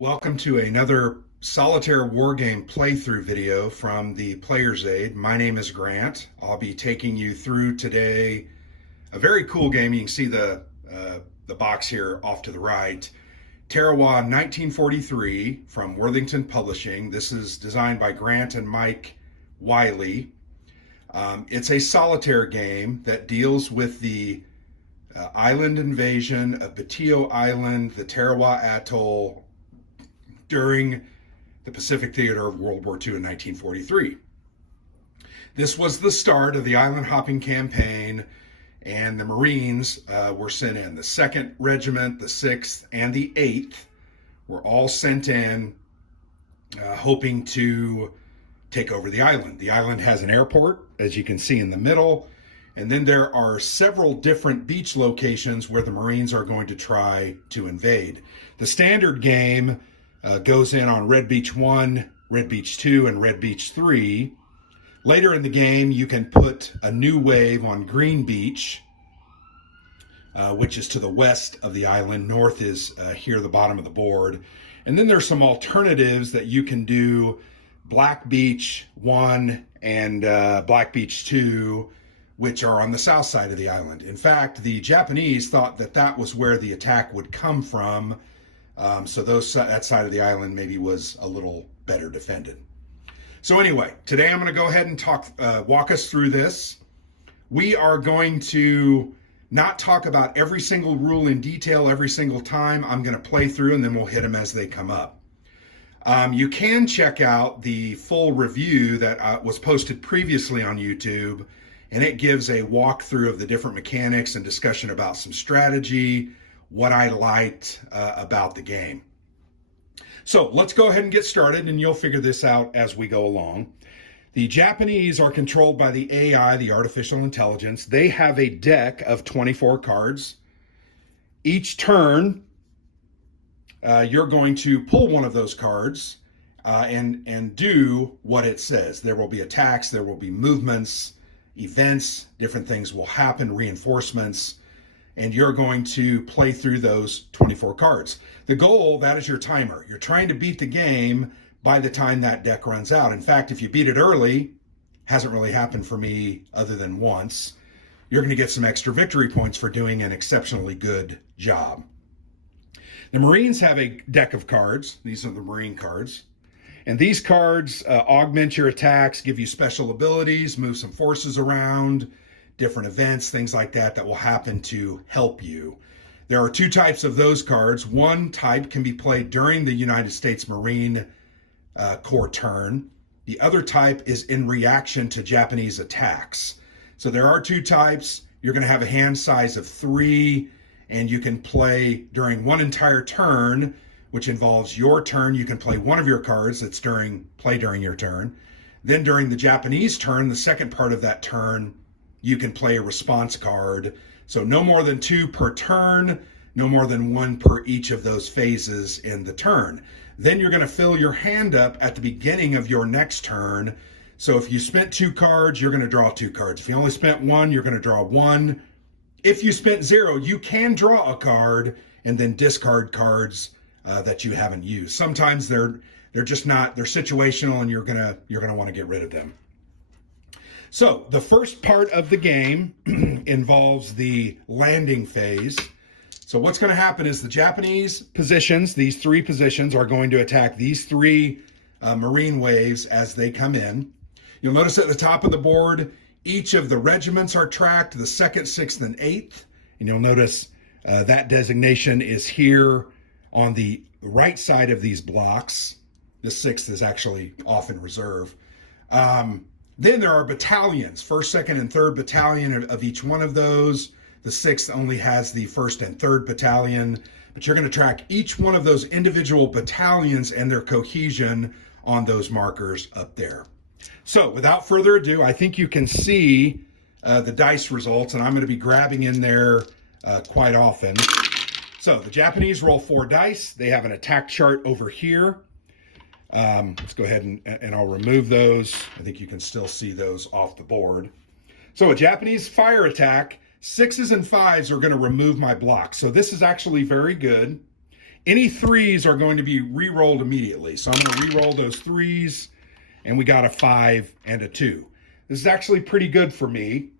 Welcome to another solitaire wargame playthrough video from the Player's Aid. My name is Grant. I'll be taking you through today a very cool game. You can see the box here off to the right. Tarawa 1943 from Worthington Publishing. This is designed by Grant and Mike Wiley. It's a solitaire game that deals with the island invasion of Batio Island, the Tarawa Atoll, during the Pacific Theater of World War II in 1943. This was the start of the island hopping campaign, and the Marines were sent in. The 2nd Regiment, the 6th, and the 8th were all sent in hoping to take over the island. The island has an airport, as you can see in the middle, and then there are several different beach locations where the Marines are going to try to invade. The standard game goes in on Red Beach 1, Red Beach 2, and Red Beach 3. Later in the game, you can put a new wave on Green Beach, which is to the west of the island. North is here, the bottom of the board. And then there's some alternatives that you can do: Black Beach 1 and Black Beach 2, which are on the south side of the island. In fact, the Japanese thought that that was where the attack would come from. So that side of the island maybe was a little better defended. So anyway, today I'm going to go ahead and walk us through this. We are going to not talk about every single rule in detail every single time. I'm going to play through and then we'll hit them as they come up. You can check out the full review that was posted previously on YouTube, and it gives a walkthrough of the different mechanics and discussion about some strategy, what I liked about the game. So let's go ahead and get started, and you'll figure this out as we go along. The Japanese are controlled by the AI, the artificial intelligence. They have a deck of 24 cards. Each turn, you're going to pull one of those cards and do what it says. There will be attacks, there will be movements, events, different things will happen, reinforcements, and you're going to play through those 24 cards. The goal, that is your timer. You're trying to beat the game by the time that deck runs out. In fact, if you beat it early, hasn't really happened for me other than once, you're going to get some extra victory points for doing an exceptionally good job. The Marines have a deck of cards. These are the Marine cards. And these cards augment your attacks, give you special abilities, move some forces around, different events, things like that that will happen to help you. There are 2 types of those cards. One type can be played during the United States Marine Corps turn. The other type is in reaction to Japanese attacks. So there are 2 types. You're going to have a hand size of 3, and you can play during one entire turn, which involves your turn. You can play one of your cards that's play during your turn. Then during the Japanese turn, the second part of that turn, you can play a response card. So no more than 2 per turn, no more than 1 per each of those phases in the turn. Then you're going to fill your hand up at the beginning of your next turn. So if you spent 2 cards, you're going to draw 2 cards. If you only spent 1, you're going to draw 1. If you spent 0, you can draw a card and then discard cards that you haven't used. Sometimes they're just not, they're situational, and you're going to want to get rid of them. So the first part of the game involves the landing phase. So what's going to happen is the Japanese positions, these 3 positions, are going to attack these 3 Marine waves as they come in. You'll notice at the top of the board, each of the regiments are tracked, the 2nd, 6th, and 8th. And you'll notice that designation is here on the right side of these blocks. The 6th is actually off in reserve. Then there are battalions, 1st, 2nd, and 3rd battalion of each one of those. The 6th only has the 1st and 3rd battalion, but you're going to track each one of those individual battalions and their cohesion on those markers up there. So without further ado, I think you can see the dice results, and I'm going to be grabbing in there quite often. So the Japanese roll 4 dice. They have an attack chart over here. Let's go ahead and I'll remove those. I think you can still see those off the board. So a Japanese fire attack, 6s and 5s are going to remove my block. So this is actually very good. Any threes are going to be re-rolled immediately. So I'm going to re-roll those threes, and we got a 5 and a 2. This is actually pretty good for me.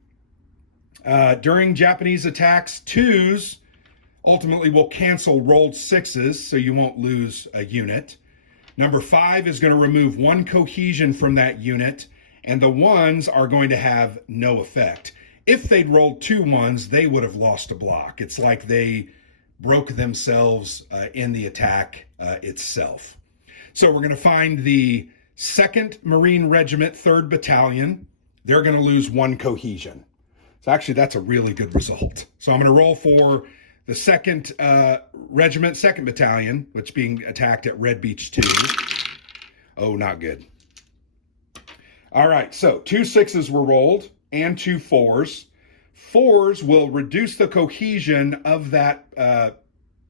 During Japanese attacks, 2s ultimately will cancel rolled 6s, so you won't lose a unit. Number 5 is going to remove 1 cohesion from that unit, and the 1s are going to have no effect. If they'd rolled 2 1s, they would have lost a block. It's like they broke themselves in the attack itself. So we're going to find the 2nd Marine Regiment, 3rd Battalion. They're going to lose 1 cohesion. So actually, that's a really good result. So I'm going to roll for the 2nd Regiment, 2nd Battalion, which is being attacked at Red Beach 2. Oh, not good. All right, so 2 6s were rolled and 2 4s. 4s will reduce the cohesion of that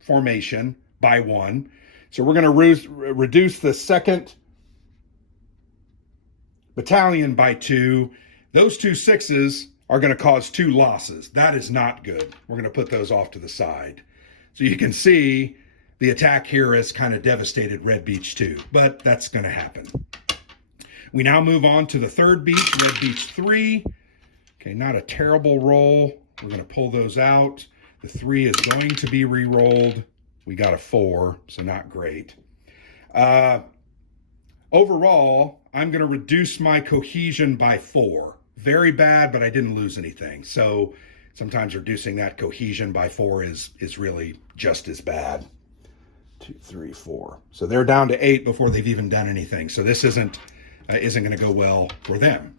formation by 1. So we're going to reduce the 2nd Battalion by 2. Those 2 6s are going to cause 2 losses. That is not good. We're going to put those off to the side. So you can see the attack here has kind of devastated Red Beach 2, but that's going to happen. We now move on to the 3rd beach, Red Beach 3. Okay, not a terrible roll. We're going to pull those out. The 3 is going to be re-rolled. We got a 4, so not great. Overall, I'm going to reduce my cohesion by 4. Very bad, but I didn't lose anything. So sometimes reducing that cohesion by 4 is really just as bad. 2, 3, 4. So they're down to 8 before they've even done anything. So this isn't going to go well for them.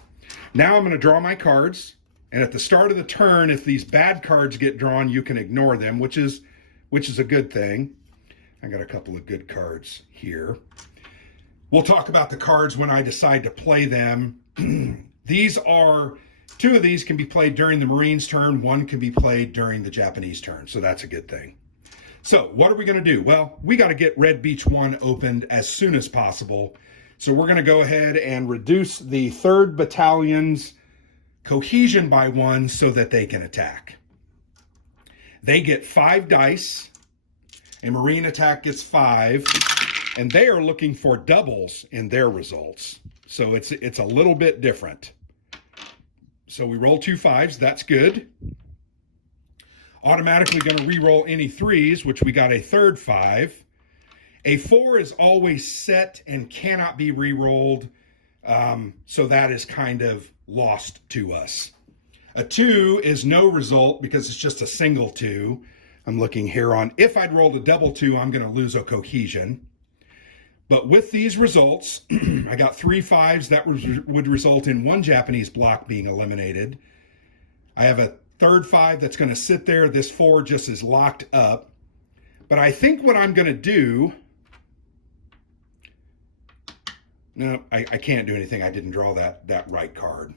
Now I'm going to draw my cards. And at the start of the turn, if these bad cards get drawn, you can ignore them, which is a good thing. I got a couple of good cards here. We'll talk about the cards when I decide to play them. These are, 2 of these can be played during the Marines' turn. 1 can be played during the Japanese turn. So that's a good thing. So what are we going to do? Well, we got to get Red Beach 1 opened as soon as possible. So we're going to go ahead and reduce the 3rd Battalion's cohesion by 1 so that they can attack. They get 5 dice. A Marine attack gets 5. And they are looking for doubles in their results. So it's a little bit different. So we roll 2 5s. That's good. Automatically going to re-roll any 3s, which we got a 3rd 5. A 4 is always set and cannot be re-rolled. So that is kind of lost to us. A 2 is no result because it's just a single 2. I'm looking here on, if I'd rolled a double 2, I'm going to lose a cohesion. But with these results, I got 3 5s. That would result in 1 Japanese block being eliminated. I have a 3rd 5 that's going to sit there. This 4 just is locked up. But I think what I'm going to do... No, I can't do anything. I didn't draw that right card.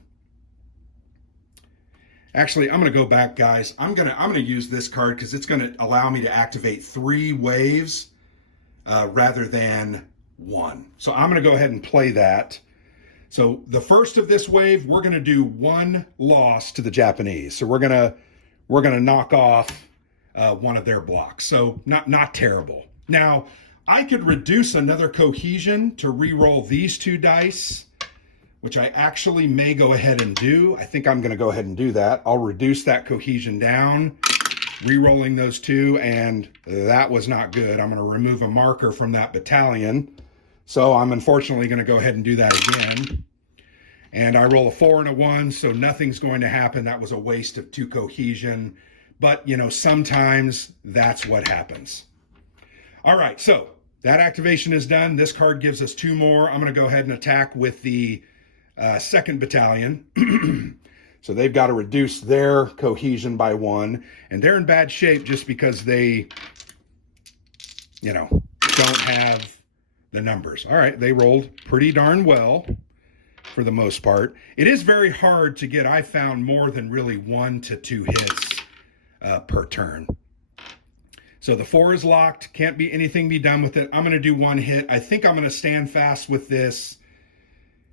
Actually, I'm going to go back, guys. I'm going to use this card because it's going to allow me to activate 3 waves rather than 1. So I'm going to go ahead and play that. So the first of this wave, we're going to do 1 loss to the Japanese. So we're going to knock off 1 of their blocks. So not terrible. Now, I could reduce another cohesion to re-roll these 2 dice, which I actually may go ahead and do. I think I'm going to go ahead and do that. I'll reduce that cohesion down, re-rolling those 2, and that was not good. I'm going to remove a marker from that battalion. So I'm unfortunately going to go ahead and do that again. And I roll a 4 and a 1, so nothing's going to happen. That was a waste of 2 cohesion. But, sometimes that's what happens. All right, so that activation is done. This card gives us 2 more. I'm going to go ahead and attack with the 2nd Battalion. So they've got to reduce their cohesion by 1. And they're in bad shape just because they, don't have the numbers. All right, they rolled pretty darn well for the most part. It is very hard to get, I found, more than really 1 to 2 hits per turn. So the 4 is locked. Can't be anything be done with it. I'm going to do 1 hit. I think I'm going to stand fast with this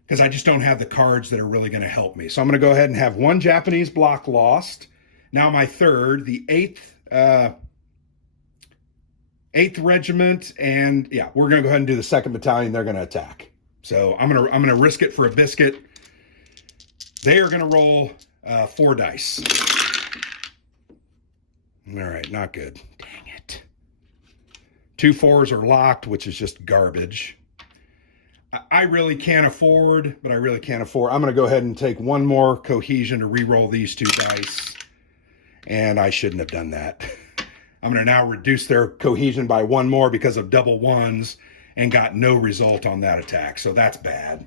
because I just don't have the cards that are really going to help me. So I'm going to go ahead and have 1 Japanese block lost. Now my 3rd, the 8th 8th Regiment, and yeah, we're going to go ahead and do the 2nd Battalion. They're going to attack. So I'm going to risk it for a biscuit. They are going to roll 4 dice. All right, not good. Dang it. 2 4s are locked, which is just garbage. I really can't afford, but I really can't afford. I'm going to go ahead and take 1 more cohesion to re-roll these 2 dice. And I shouldn't have done that. I'm going to now reduce their cohesion by 1 more because of double 1s and got no result on that attack. So that's bad.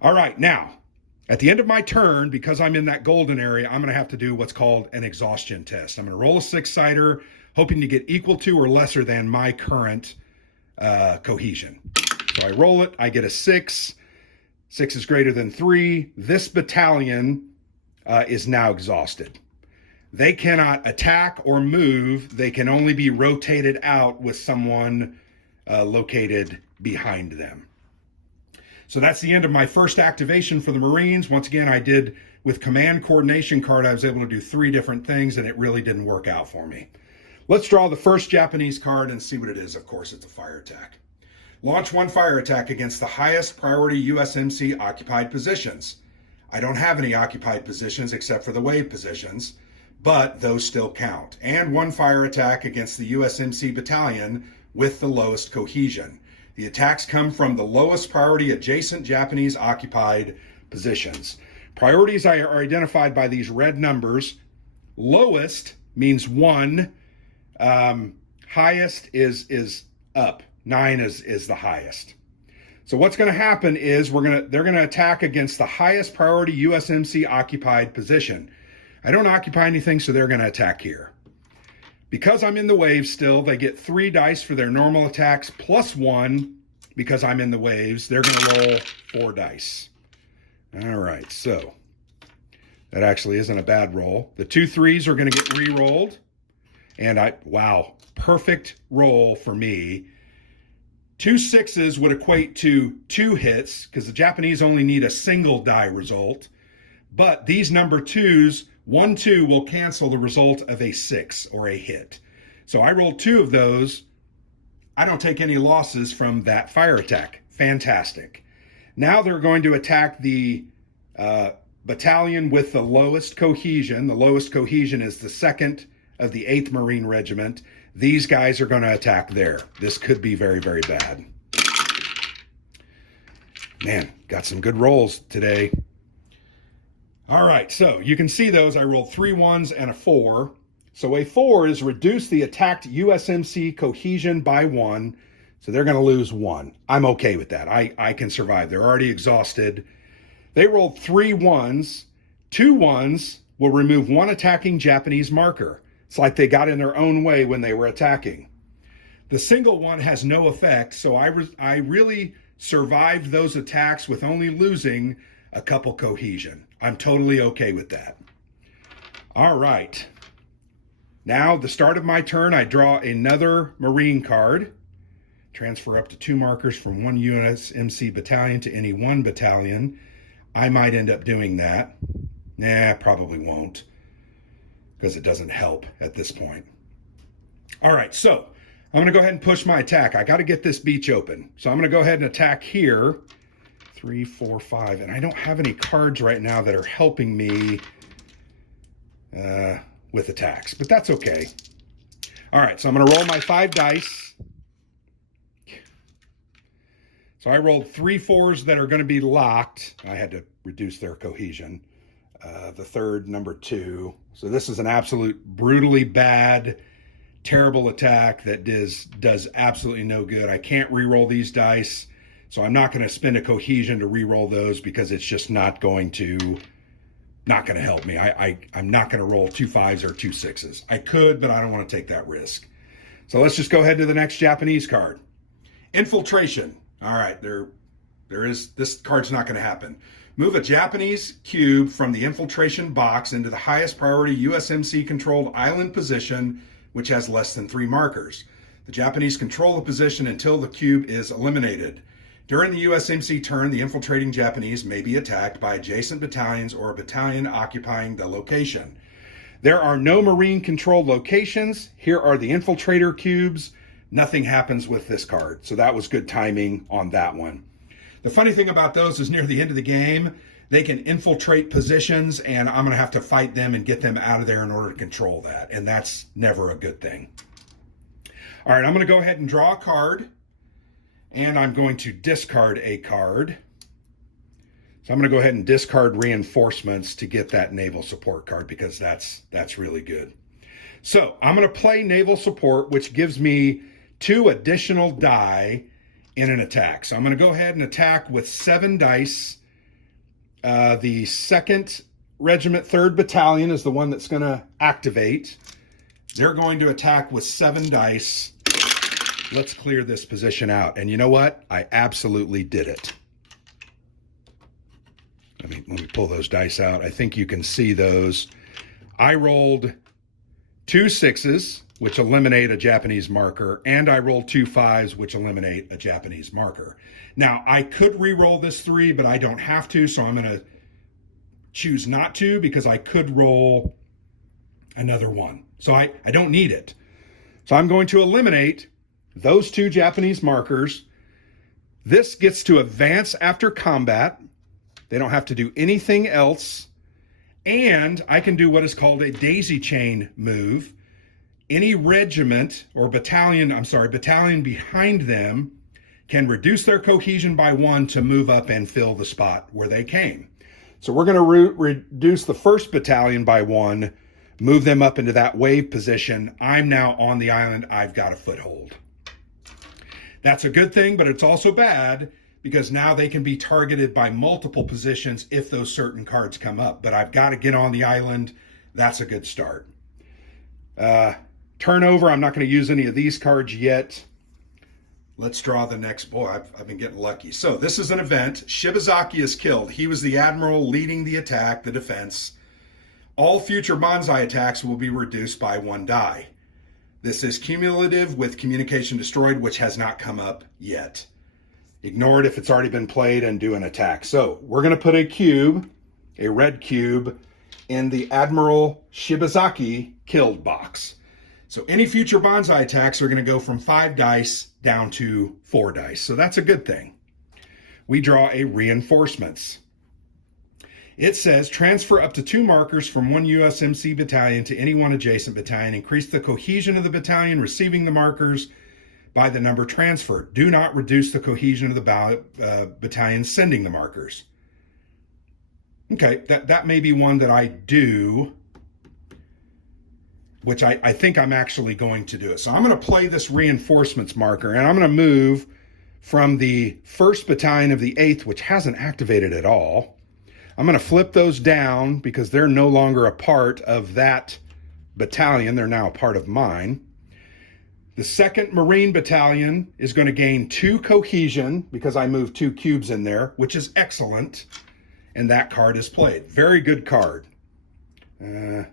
All right, now, at the end of my turn, because I'm in that golden area, I'm going to have to do what's called an exhaustion test. I'm going to roll a 6-sider, hoping to get equal to or lesser than my current cohesion. So I roll it, I get a 6. 6 is greater than 3. This battalion is now exhausted. They cannot attack or move. They can only be rotated out with someone located behind them. So that's the end of my first activation for the Marines. Once again, I did with command coordination card, I was able to do 3 different things, and it really didn't work out for me. Let's draw the first Japanese card and see what it is. Of course, it's a fire attack. Launch 1 fire attack against the highest priority USMC occupied positions. I don't have any occupied positions except for the wave positions, but those still count. And 1 fire attack against the USMC battalion with the lowest cohesion. The attacks come from the lowest priority adjacent Japanese occupied positions. Priorities are identified by these red numbers. Lowest means 1. Highest is up. 9 is the highest. So what's going to happen is they're going to attack against the highest priority USMC occupied position. I don't occupy anything, so they're going to attack here. Because I'm in the waves still, they get 3 dice for their normal attacks plus 1 because I'm in the waves. They're going to roll 4 dice. All right, so that actually isn't a bad roll. The 2 3s are going to get re-rolled. And wow, perfect roll for me. 2 6s would equate to 2 hits because the Japanese only need a single die result. But these number 2s, 1 2 will cancel the result of a 6 or a hit. So I rolled 2 of those. I don't take any losses from that fire attack. Fantastic. Now they're going to attack the battalion with the lowest cohesion. The lowest cohesion is the 2nd of the 8th Marine Regiment. These guys are going to attack there. This could be very, very bad. Man, got some good rolls today. All right, so you can see those. I rolled 3 1s and a 4. So a 4 is reduce the attacked USMC cohesion by 1. So they're going to lose 1. I'm okay with that. I can survive. They're already exhausted. They rolled 3 1s. 2 1s will remove 1 attacking Japanese marker. It's like they got in their own way when they were attacking. The single 1 has no effect, so I really survived those attacks with only losing a couple cohesion. I'm totally okay with that. All right. Now, the start of my turn, I draw another Marine card. Transfer up to 2 markers from 1 USMC battalion to any 1 battalion. I might end up doing that. Nah, probably won't, because it doesn't help at this point. All right, so I'm going to go ahead and push my attack. I got to get this beach open. So I'm going to go ahead and attack here. 3, 4, 5. And I don't have any cards right now that are helping me with attacks, but that's okay. All right, so I'm going to roll my 5 dice. So I rolled 3 4s that are going to be locked. I had to reduce their cohesion. The 3rd, number 2. So this is an absolute brutally bad, terrible attack that does absolutely no good. I can't re-roll these dice, so I'm not going to spend a cohesion to re-roll those because it's just not going to help me. I'm not going to roll 2 5s or 2 6s. I could, but I don't want to take that risk. So let's just go ahead to the next Japanese card. Infiltration. All right, this card's not going to happen. Move a Japanese cube from the infiltration box into the highest priority USMC controlled island position, which has less than 3 markers. The Japanese control the position until the cube is eliminated. During the USMC turn, the infiltrating Japanese may be attacked by adjacent battalions or a battalion occupying the location. There are no Marine controlled locations. Here are the infiltrator cubes. Nothing happens with this card. So that was good timing on that one. The funny thing about those is near the end of the game, they can infiltrate positions, and I'm going to have to fight them and get them out of there in order to control that. And that's never a good thing. All right, I'm going to go ahead and draw a card, and I'm going to discard a card. So I'm going to go ahead and discard reinforcements to get that naval support card because that's really good. So I'm going to play naval support, which gives me 2 additional die in an attack. So I'm going to go ahead and attack with 7 dice. The 2nd Regiment 3rd Battalion is the one that's going to activate. They're going to attack with 7 dice. Let's clear this position out. And you know what? I absolutely did it. Let me pull those dice out. I think you can see those. I rolled 2 6s, which eliminate a Japanese marker, and I rolled 2 5s, which eliminate a Japanese marker. Now, I could re-roll this 3, but I don't have to, so I'm going to choose not to because I could roll another 1. So I don't need it. So I'm going to eliminate those 2 Japanese markers. This gets to advance after combat. They don't have to do anything else. And I can do what is called a daisy chain move. Any regiment or battalion behind them can reduce their cohesion by 1 to move up and fill the spot where they came. So we're going to reduce the 1st battalion by 1, move them up into that wave position. I'm now on the island. I've got a foothold. That's a good thing, but it's also bad because now they can be targeted by multiple positions if those certain cards come up. But I've got to get on the island. That's a good start. Turnover, I'm not going to use any of these cards yet. Let's draw the next. Boy, I've been getting lucky. So this is an event. Shibazaki is killed. He was the admiral leading the attack, the defense. All future Banzai attacks will be reduced by 1 die. This is cumulative with communication destroyed, which has not come up yet. Ignore it if it's already been played and do an attack. So we're going to put a cube, a red cube, in the Admiral Shibazaki killed box. So any future Banzai attacks are going to go from 5 dice down to 4 dice. So that's a good thing. We draw a reinforcements. It says transfer up to 2 markers from 1 USMC battalion to any 1 adjacent battalion. Increase the cohesion of the battalion receiving the markers by the number transferred. Do not reduce the cohesion of the battalion sending the markers. Okay, that may be one that I do, which I think I'm actually going to do it. So I'm going to play this reinforcements marker, and I'm going to move from the 1st Battalion of the 8th, which hasn't activated at all. I'm going to flip those down because they're no longer a part of that battalion. They're now a part of mine. The 2nd Marine Battalion is going to gain 2 cohesion because I moved 2 cubes in there, which is excellent. And that card is played. Very good card. Yeah,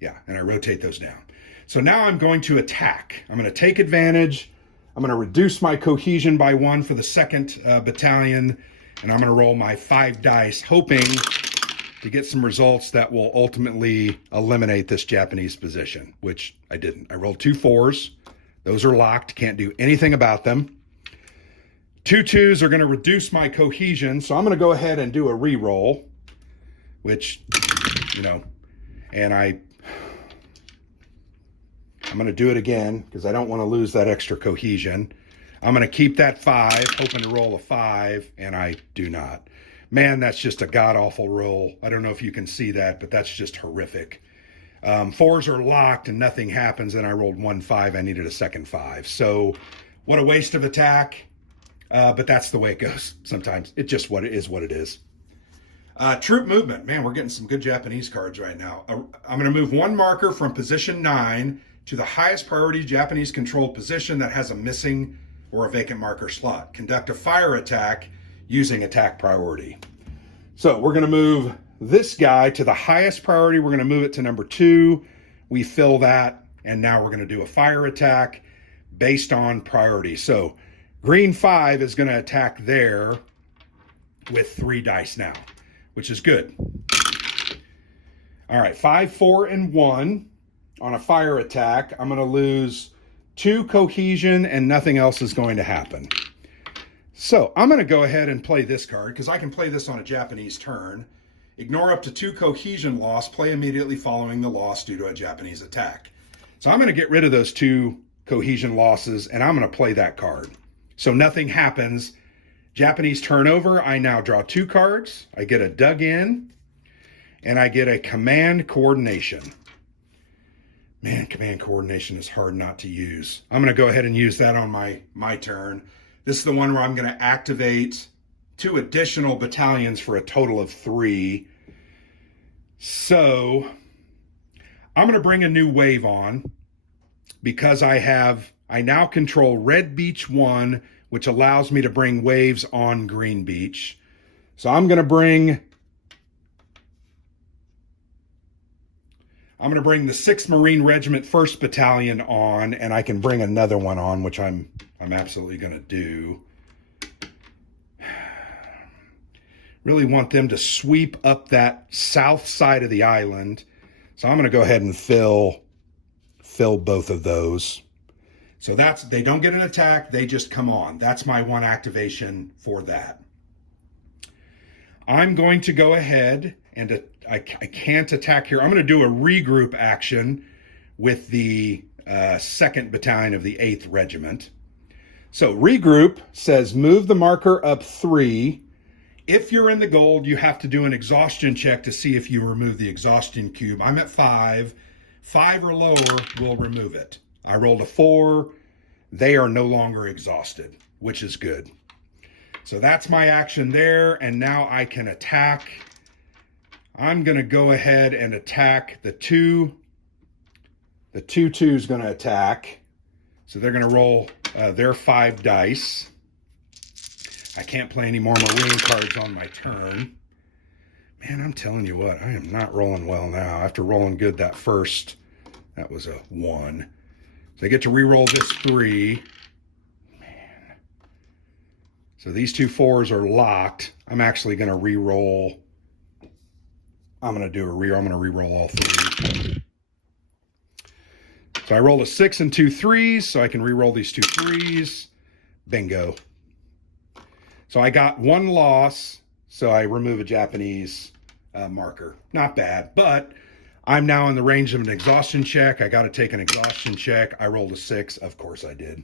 and I rotate those down. So now I'm going to attack. I'm going to take advantage. I'm going to reduce my cohesion by 1 for the 2nd Battalion. And I'm going to roll my 5 dice, hoping to get some results that will ultimately eliminate this Japanese position, which I didn't. I rolled 2 4s. Those are locked. Can't do anything about them. 2 2s are going to reduce my cohesion, so I'm going to go ahead and do a re-roll, which, and I'm going to do it again because I don't want to lose that extra cohesion. I'm going to keep that 5, hoping to roll a 5, and I do not. Man, that's just a god-awful roll. I don't know if you can see that, but that's just horrific. 4s are locked and nothing happens, and I rolled 1 5. I needed a second 5. So what a waste of attack. But that's the way it goes sometimes. It's just what it is. Troop movement. Man, we're getting some good Japanese cards right now. I'm going to move 1 marker from position 9 to the highest priority Japanese controlled position that has a missing or a vacant marker slot. Conduct a fire attack using attack priority. So we're going to move this guy to the highest priority. We're going to move it to number 2. We fill that, and now we're going to do a fire attack based on priority. So green 5 is going to attack there with 3 dice now, which is good. All right, 5, 4, and 1 on a fire attack, I'm going to lose 2 cohesion and nothing else is going to happen. So I'm going to go ahead and play this card because I can play this on a Japanese turn. Ignore up to 2 cohesion loss, play immediately following the loss due to a Japanese attack. So I'm going to get rid of those 2 cohesion losses and I'm going to play that card. So nothing happens. Japanese turnover, I now draw 2 cards. I get a dug in and I get a command coordination. Man, command coordination is hard not to use. I'm going to go ahead and use that on my turn. This is the one where I'm going to activate 2 additional battalions for a total of 3. So I'm going to bring a new wave on because I now control Red Beach 1, which allows me to bring waves on Green Beach. So I'm going to bring the 6th Marine Regiment 1st Battalion on, and I can bring another one on, which I'm absolutely going to do. Really want them to sweep up that south side of the island. So I'm going to go ahead and fill both of those. So they don't get an attack, they just come on. That's my one activation for that. I'm going to go ahead and I can't attack here. I'm going to do a regroup action with the 2nd Battalion of the 8th Regiment. So regroup says move the marker up 3. If you're in the gold, you have to do an exhaustion check to see if you remove the exhaustion cube. I'm at 5. 5 or lower will remove it. I rolled a 4. They are no longer exhausted, which is good. So that's my action there, and now I can attack. I'm going to go ahead and attack the 2. The 2-2 is going to attack. So they're going to roll their 5 dice. I can't play any more Marine cards on my turn. Man, I'm telling you what, I am not rolling well now. After rolling good that first, that was a 1. So I get to re-roll this 3. Man. So these 2 4s are locked. I'm actually going to re-roll. I'm going to re-roll all 3. So I rolled a 6 and 2 3s, so I can re-roll these 2 3s. Bingo. So I got 1 loss, so I remove a Japanese marker. Not bad, but I'm now in the range of an exhaustion check. I got to take an exhaustion check. I rolled a 6. Of course I did.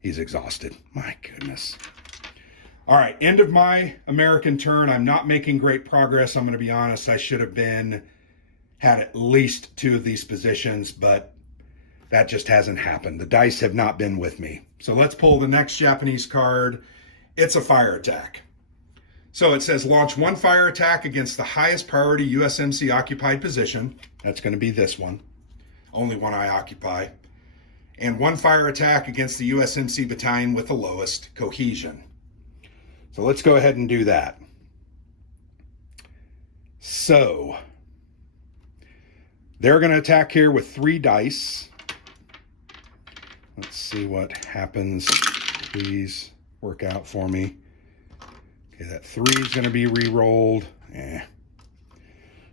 He's exhausted. My goodness. All right, end of my American turn. I'm not making great progress. I'm going to be honest. I should have had at least 2 of these positions, but that just hasn't happened. The dice have not been with me. So let's pull the next Japanese card. It's a fire attack. So it says launch 1 fire attack against the highest priority USMC occupied position. That's going to be this one. Only one I occupy. And 1 fire attack against the USMC battalion with the lowest cohesion. So let's go ahead and do that. So they're going to attack here with 3 dice. Let's see what happens. Please work out for me. Okay, that 3 is going to be re-rolled.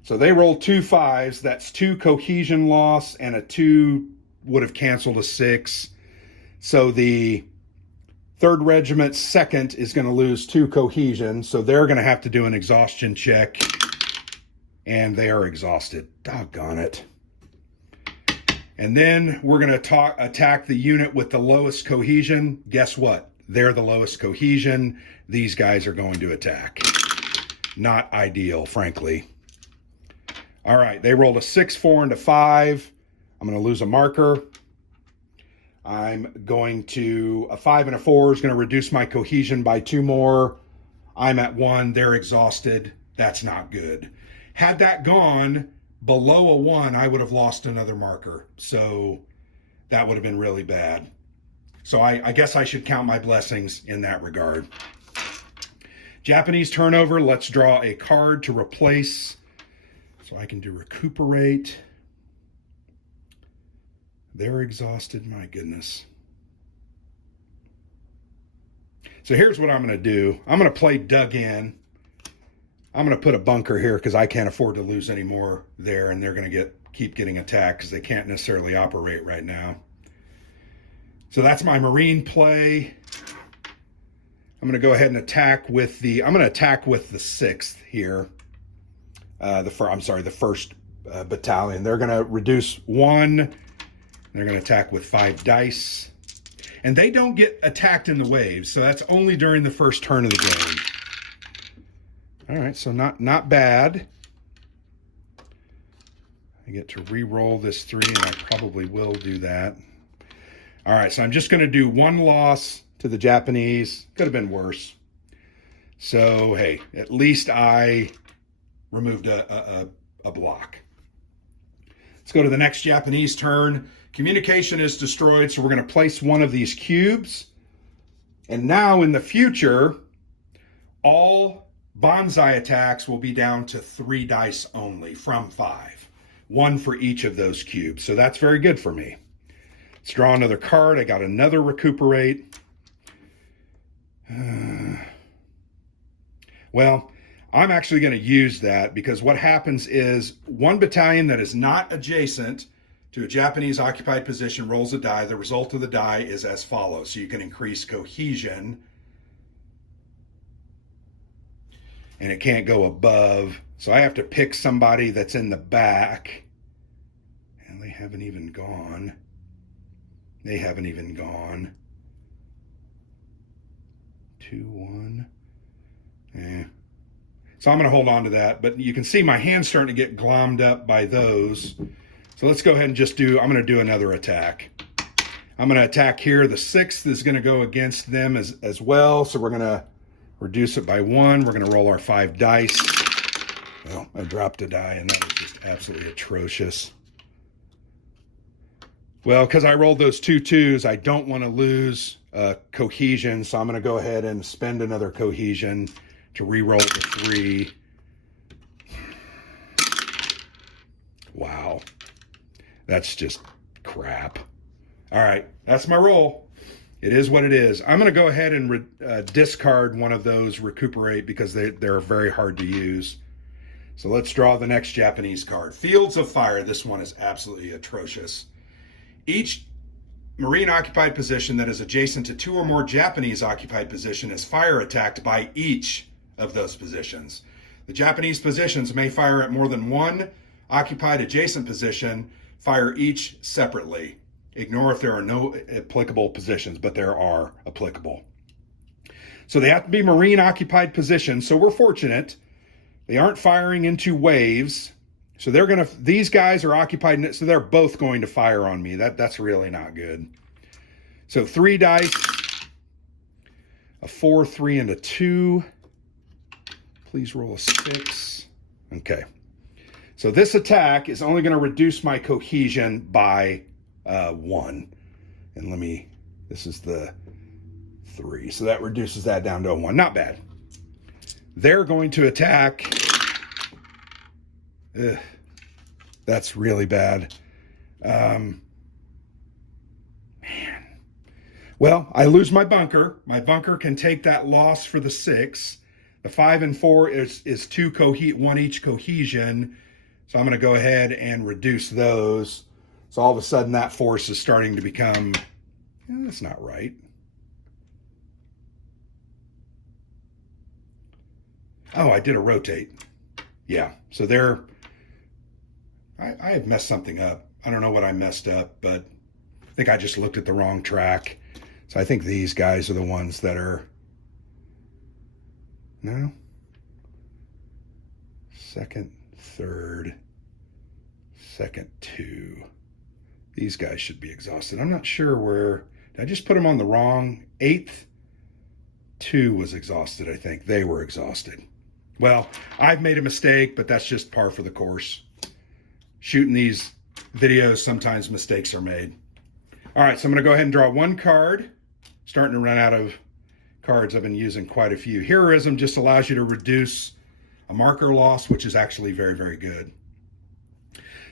So they rolled 2 5s. That's 2 cohesion loss, and a 2 would have canceled a 6. So the 3rd Regiment's 2nd is going to lose 2 cohesion, so they're going to have to do an exhaustion check, and they are exhausted. Doggone it. And then we're going to attack the unit with the lowest cohesion. Guess what? They're the lowest cohesion. These guys are going to attack. Not ideal, frankly. All right, they rolled a 6, 4, and a 5. I'm going to lose a marker. I'm going to, a 5 and a 4 is going to reduce my cohesion by 2 more. I'm at 1, they're exhausted. That's not good. Had that gone below a 1, I would have lost another marker. So that would have been really bad. So I guess I should count my blessings in that regard. Japanese turnover, let's draw a card to replace. So I can do recuperate. They're exhausted, my goodness. So here's what I'm going to do. I'm going to play dug in. I'm going to put a bunker here because I can't afford to lose any more there, and they're going to keep getting attacked because they can't necessarily operate right now. So that's my Marine play. I'm going to go ahead and attack with the 6th here. The first battalion. They're going to reduce 1. They're going to attack with 5 dice. And they don't get attacked in the waves, so that's only during the first turn of the game. All right, so not bad. I get to re-roll this 3, and I probably will do that. All right, so I'm just going to do 1 loss to the Japanese. Could have been worse. So, hey, at least I removed a block. Let's go to the next Japanese turn. Communication is destroyed, so we're going to place 1 of these cubes. And now in the future, all bonsai attacks will be down to 3 dice only from 5. 1 for each of those cubes. So that's very good for me. Let's draw another card. I got another recuperate. Well, I'm actually going to use that because what happens is 1 battalion that is not adjacent to a Japanese occupied position rolls a die. The result of the die is as follows. So you can increase cohesion, and it can't go above. So I have to pick somebody that's in the back. And they haven't even gone. They haven't even gone. 2, 1. So I'm going to hold on to that. But you can see my hand's starting to get glommed up by those. So let's go ahead and I'm going to do another attack. I'm going to attack here. The 6th is going to go against them as well. So we're going to reduce it by 1. We're going to roll our 5 dice. Well, I dropped a die, and that was just absolutely atrocious. Well, because I rolled those 2 2s, I don't want to lose cohesion, so I'm going to go ahead and spend another cohesion to re-roll the 3. Wow. That's just crap. All right, that's my roll. It is what it is. I'm going to go ahead and discard 1 of those recuperate because they're very hard to use. So let's draw the next Japanese card. Fields of Fire. This one is absolutely atrocious. Each Marine occupied position that is adjacent to 2 or more Japanese occupied position is fire attacked by each of those positions. The Japanese positions may fire at more than 1 occupied adjacent position, fire each separately. Ignore if there are no applicable positions, but there are applicable. So they have to be Marine occupied positions. So we're fortunate. They aren't firing into waves. So these guys are occupied, so they're both going to fire on me. That's really not good. So 3 dice, a 4, 3, and a 2. Please roll a 6. Okay. So this attack is only going to reduce my cohesion by 1. And this is the 3. So that reduces that down to a 1. Not bad. They're going to attack. Ugh, that's really bad. Man. Well, I lose my bunker. My bunker can take that loss for the 6. The 5 and 4 is 2 1 each cohesion. So I'm going to go ahead and reduce those. So all of a sudden that force is starting to become, that's not right. Oh, I did a rotate. Yeah, so I have messed something up. I don't know what I messed up, but I think I just looked at the wrong track. So I think these guys are the ones that are, no? 2nd, 3rd, 2nd, 2. These guys should be exhausted. I'm not sure where, did I just put them on the wrong? 8th, 2 was exhausted, I think. They were exhausted. Well, I've made a mistake, but that's just par for the course. Shooting these videos, sometimes mistakes are made. All right, so I'm going to go ahead and draw 1 card. Starting to run out of cards. I've been using quite a few. Heroism just allows you to reduce a marker loss, which is actually very, very good.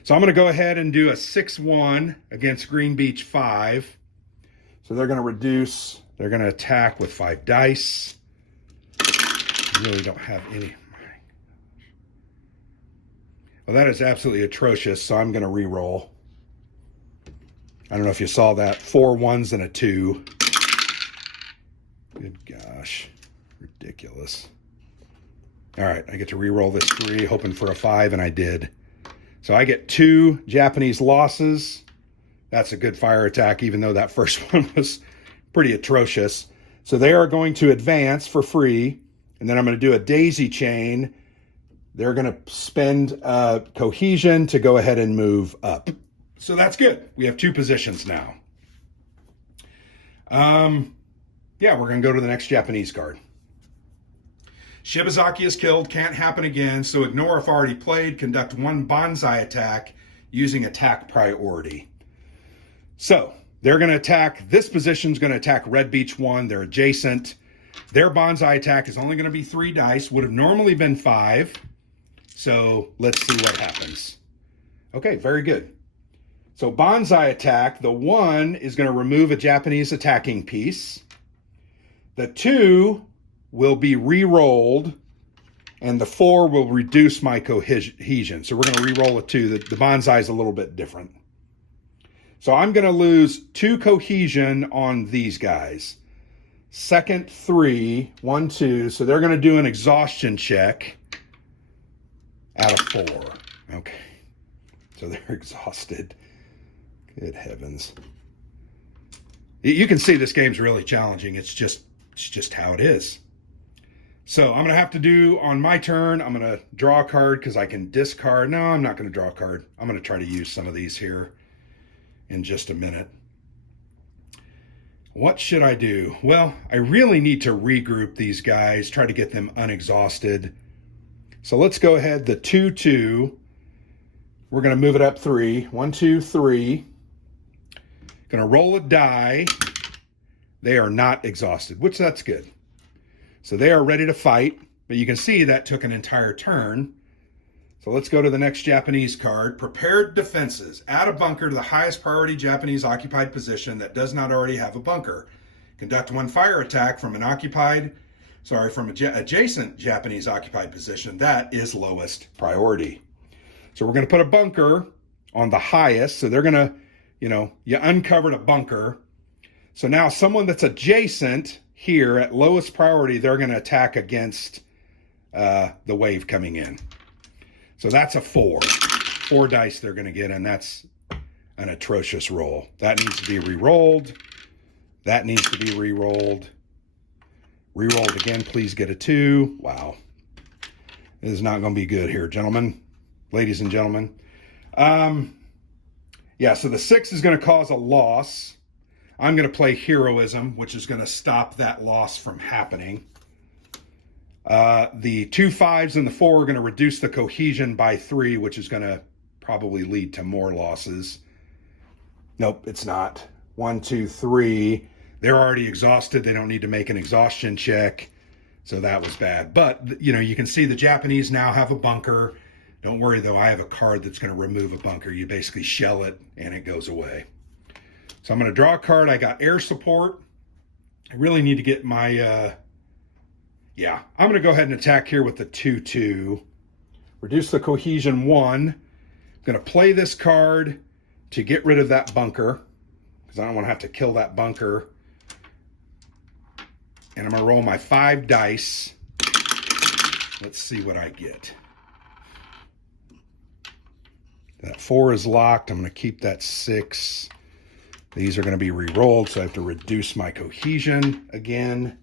So I'm going to go ahead and do a 6-1 against Green Beach 5. So they're going to reduce, they're going to attack with 5 dice. I really don't have any. Well, that is absolutely atrocious, so I'm going to re-roll. I don't know if you saw that. 4 1s and a 2. Good gosh. Ridiculous. All right, I get to re-roll this 3, hoping for a 5, and I did. So I get 2 Japanese losses. That's a good fire attack, even though that first one was pretty atrocious. So they are going to advance for free, and then I'm going to do a daisy chain. They're going to spend cohesion to go ahead and move up. So that's good. We have 2 positions now. Yeah, we're going to go to the next Japanese card. Shibazaki is killed, can't happen again, so ignore if already played, conduct 1 bonsai attack using attack priority. So they're going to attack, this position's going to attack Red Beach 1, they're adjacent. Their bonsai attack is only going to be 3 dice, would have normally been 5. So let's see what happens. Okay, very good. So bonsai attack, the 1 is going to remove a Japanese attacking piece. The 2 will be re-rolled, and the 4 will reduce my cohesion. So we're going to re-roll a 2. The bonsai is a little bit different. So I'm going to lose 2 cohesion on these guys. Second 3, 1, 2. So they're going to do an exhaustion check out of 4. Okay. So they're exhausted. Good heavens. You can see this game's really challenging. It's just how it is. So I'm going to have to do, on my turn, I'm going to draw a card because I can discard. No, I'm not going to draw a card. I'm going to try to use some of these here in just a minute. What should I do? Well, I really need to regroup these guys, try to get them unexhausted. So let's go ahead, the 2-2. We're going to move it up 3. 1, 2, 3. Going to roll a die. They are not exhausted, which that's good. So they are ready to fight, but you can see that took an entire turn. So let's go to the next Japanese card. Prepared defenses. Add a bunker to the highest priority Japanese occupied position that does not already have a bunker. Conduct 1 fire attack from an adjacent Japanese occupied position. That is lowest priority. So we're going to put a bunker on the highest. So they're going to, you uncovered a bunker. So now someone that's adjacent here at lowest priority, they're going to attack against the wave coming in. So that's a 4. 4 dice they're going to get, and that's an atrocious roll. That needs to be re-rolled. That needs to be re-rolled. Re-rolled again, please get a 2. Wow. This is not going to be good here, gentlemen. Ladies and gentlemen. Yeah, so the 6 is going to cause a loss. I'm going to play Heroism, which is going to stop that loss from happening. The 2 5s and the 4 are going to reduce the cohesion by 3, which is going to probably lead to more losses. Nope, it's not. 1, 2, 3. They're already exhausted. They don't need to make an exhaustion check. So that was bad. But, you can see the Japanese now have a bunker. Don't worry, though. I have a card that's going to remove a bunker. You basically shell it, and it goes away. So I'm going to draw a card. I got air support. I really need to get my... I'm going to go ahead and attack here with the 2-2. Reduce the cohesion 1. I'm going to play this card to get rid of that bunker, because I don't want to have to kill that bunker. And I'm going to roll my 5 dice. Let's see what I get. That 4 is locked. I'm going to keep that 6. These are going to be re-rolled, so I have to reduce my cohesion again.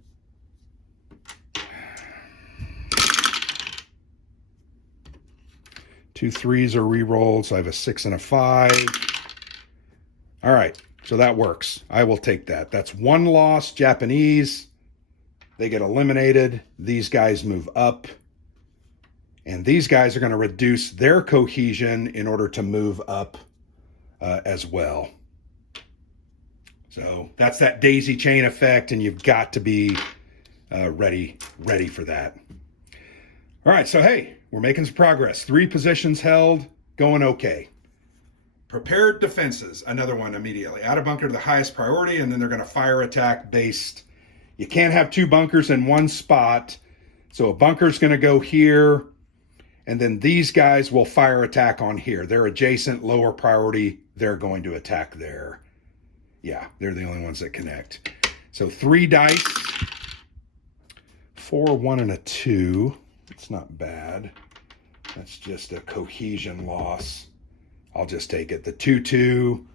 Two 3s are re-rolled, so I have a 6 and a 5. All right, so that works. I will take that. That's 1 loss, Japanese. They get eliminated. These guys move up. And these guys are going to reduce their cohesion in order to move up as well. So that's that daisy chain effect, and you've got to be ready for that. All right, so hey, we're making some progress. 3 positions held, going okay. Prepared defenses, another one immediately. Add a bunker to the highest priority, and then they're going to fire attack based. You can't have 2 bunkers in one spot, so a bunker's going to go here, And then these guys will fire attack on here. They're adjacent, lower priority. They're going to attack there. Yeah, they're the only ones that connect. So 3 dice. 4, 1, and a 2. It's not bad. That's just a cohesion loss. I'll just take it. The 2, 2.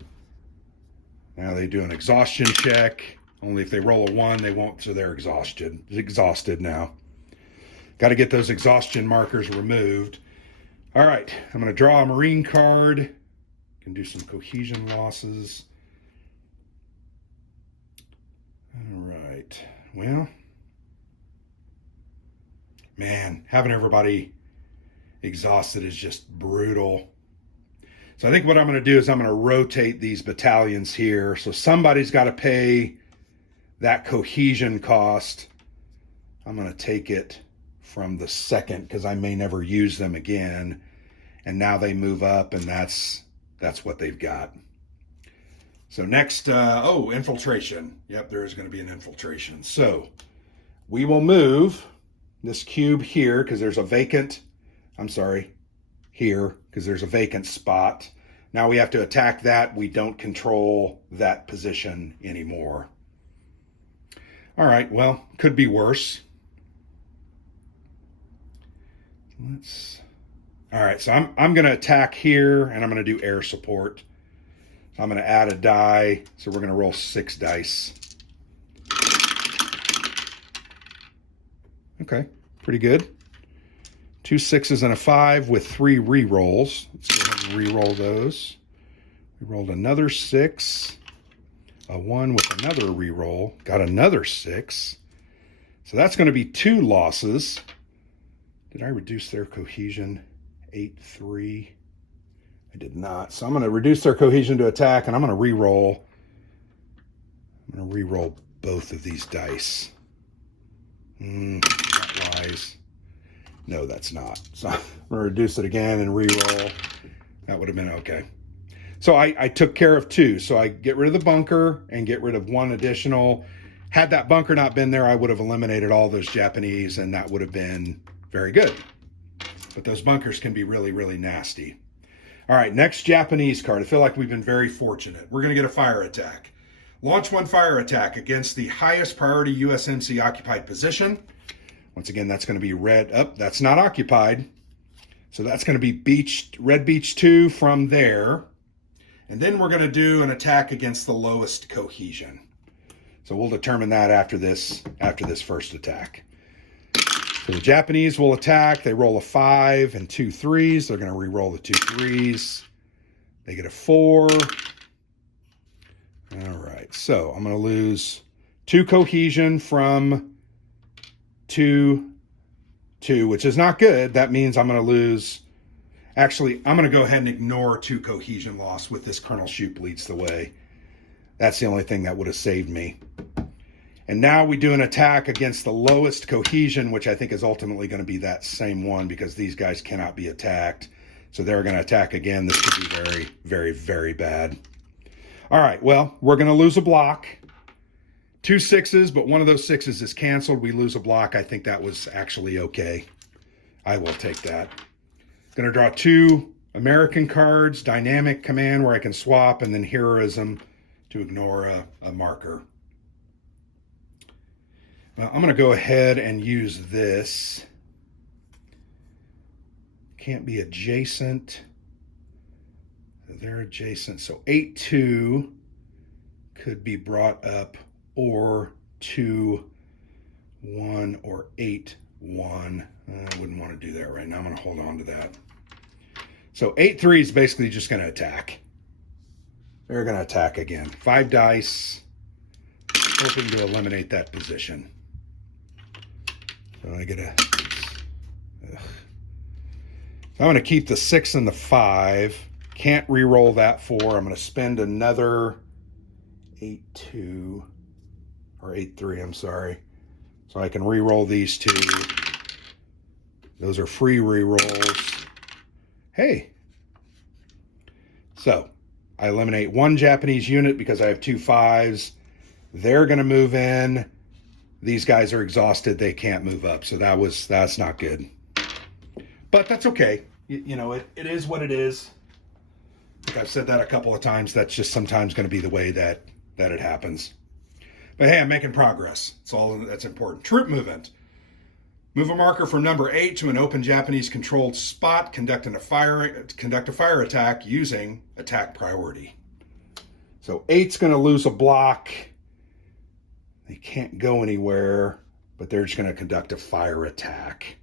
Now they do an exhaustion check. Only if they roll a 1, they won't, so they're exhausted now. Got to get those exhaustion markers removed. All right, I'm going to draw a Marine card. Can do some cohesion losses. All right, well, man, having everybody exhausted is just brutal. So I think what I'm going to do is I'm going to rotate these battalions here. So somebody's got to pay that cohesion cost. I'm going to take it from the second because I may never use them again. And now they move up, and that's what they've got. So next, infiltration. Yep, there is going to be an infiltration. So we will move this cube here because there's a vacant, here because there's a vacant spot. Now we have to attack that. We don't control that position anymore. All right, well, could be worse. All right, so I'm going to attack here, and I'm going to do air support. So I'm going to add a die, so we're going to roll 6 dice. Okay, pretty good. 2 6s and a 5 with 3 re-rolls. Let's go ahead and re-roll those. We rolled another 6. A 1 with another re-roll. Got another 6. So that's going to be 2 losses. Did I reduce their cohesion? 8, 3. I did not. So I'm going to reduce their cohesion to attack, and I'm going to re-roll. I'm going to re-roll both of these dice. That wise. No, that's not. So I'm going to reduce it again and re-roll. That would have been okay. So I took care of 2. So I get rid of the bunker and get rid of 1 additional. Had that bunker not been there, I would have eliminated all those Japanese, and that would have been very good. But those bunkers can be really, really nasty. All right, next Japanese card. I feel like we've been very fortunate. We're going to get a fire attack. Launch 1 fire attack against the highest priority USMC occupied position. Once again, that's going to be red. That's not occupied. So that's going to be Red Beach 2 from there. And then we're going to do an attack against the lowest cohesion. So we'll determine that after this first attack. So the Japanese will attack. They roll a 5 and 2 3s. They're going to re-roll the 2 3s. They get a 4. All right. So I'm going to lose 2 cohesion from 2, 2, which is not good. That means I'm going to lose. Actually, I'm going to go ahead and ignore 2 cohesion loss with this Colonel Shoup leads the way. That's the only thing that would have saved me. And now we do an attack against the lowest cohesion, which I think is ultimately going to be that same one because these guys cannot be attacked. So they're going to attack again. This could be very, very, very bad. All right, well, we're going to lose a block. 2 6s, but one of those 6s is canceled. We lose a block. I think that was actually okay. I will take that. Going to draw 2 American cards, Dynamic Command, where I can swap, and then Heroism to ignore a marker. Well, I'm going to go ahead and use this. Can't be adjacent. They're adjacent. So 8 2 could be brought up, or 2 1 or 8 1. I wouldn't want to do that right now. I'm going to hold on to that. So 8 3 is basically just going to attack. They're going to attack again. 5 dice, hoping to eliminate that position. So I get a. So I'm going to keep the 6 and the 5. Can't re-roll that 4. I'm going to spend another 8 2 or 8 3. I'm sorry. So I can re-roll these 2. Those are free re-rolls. Hey. So I eliminate 1 Japanese unit because I have 2 5s. They're going to move in. These guys are exhausted. They can't move up. So that's not good. But that's okay. You know, it is what it is. I think I've said that a couple of times. That's just sometimes going to be the way that it happens. But hey, I'm making progress. It's all that's important. Troop movement. Move a marker from number 8 to an open Japanese controlled spot, conduct a fire attack using attack priority. So 8's going to lose a block. They can't go anywhere, but they're just going to conduct a fire attack.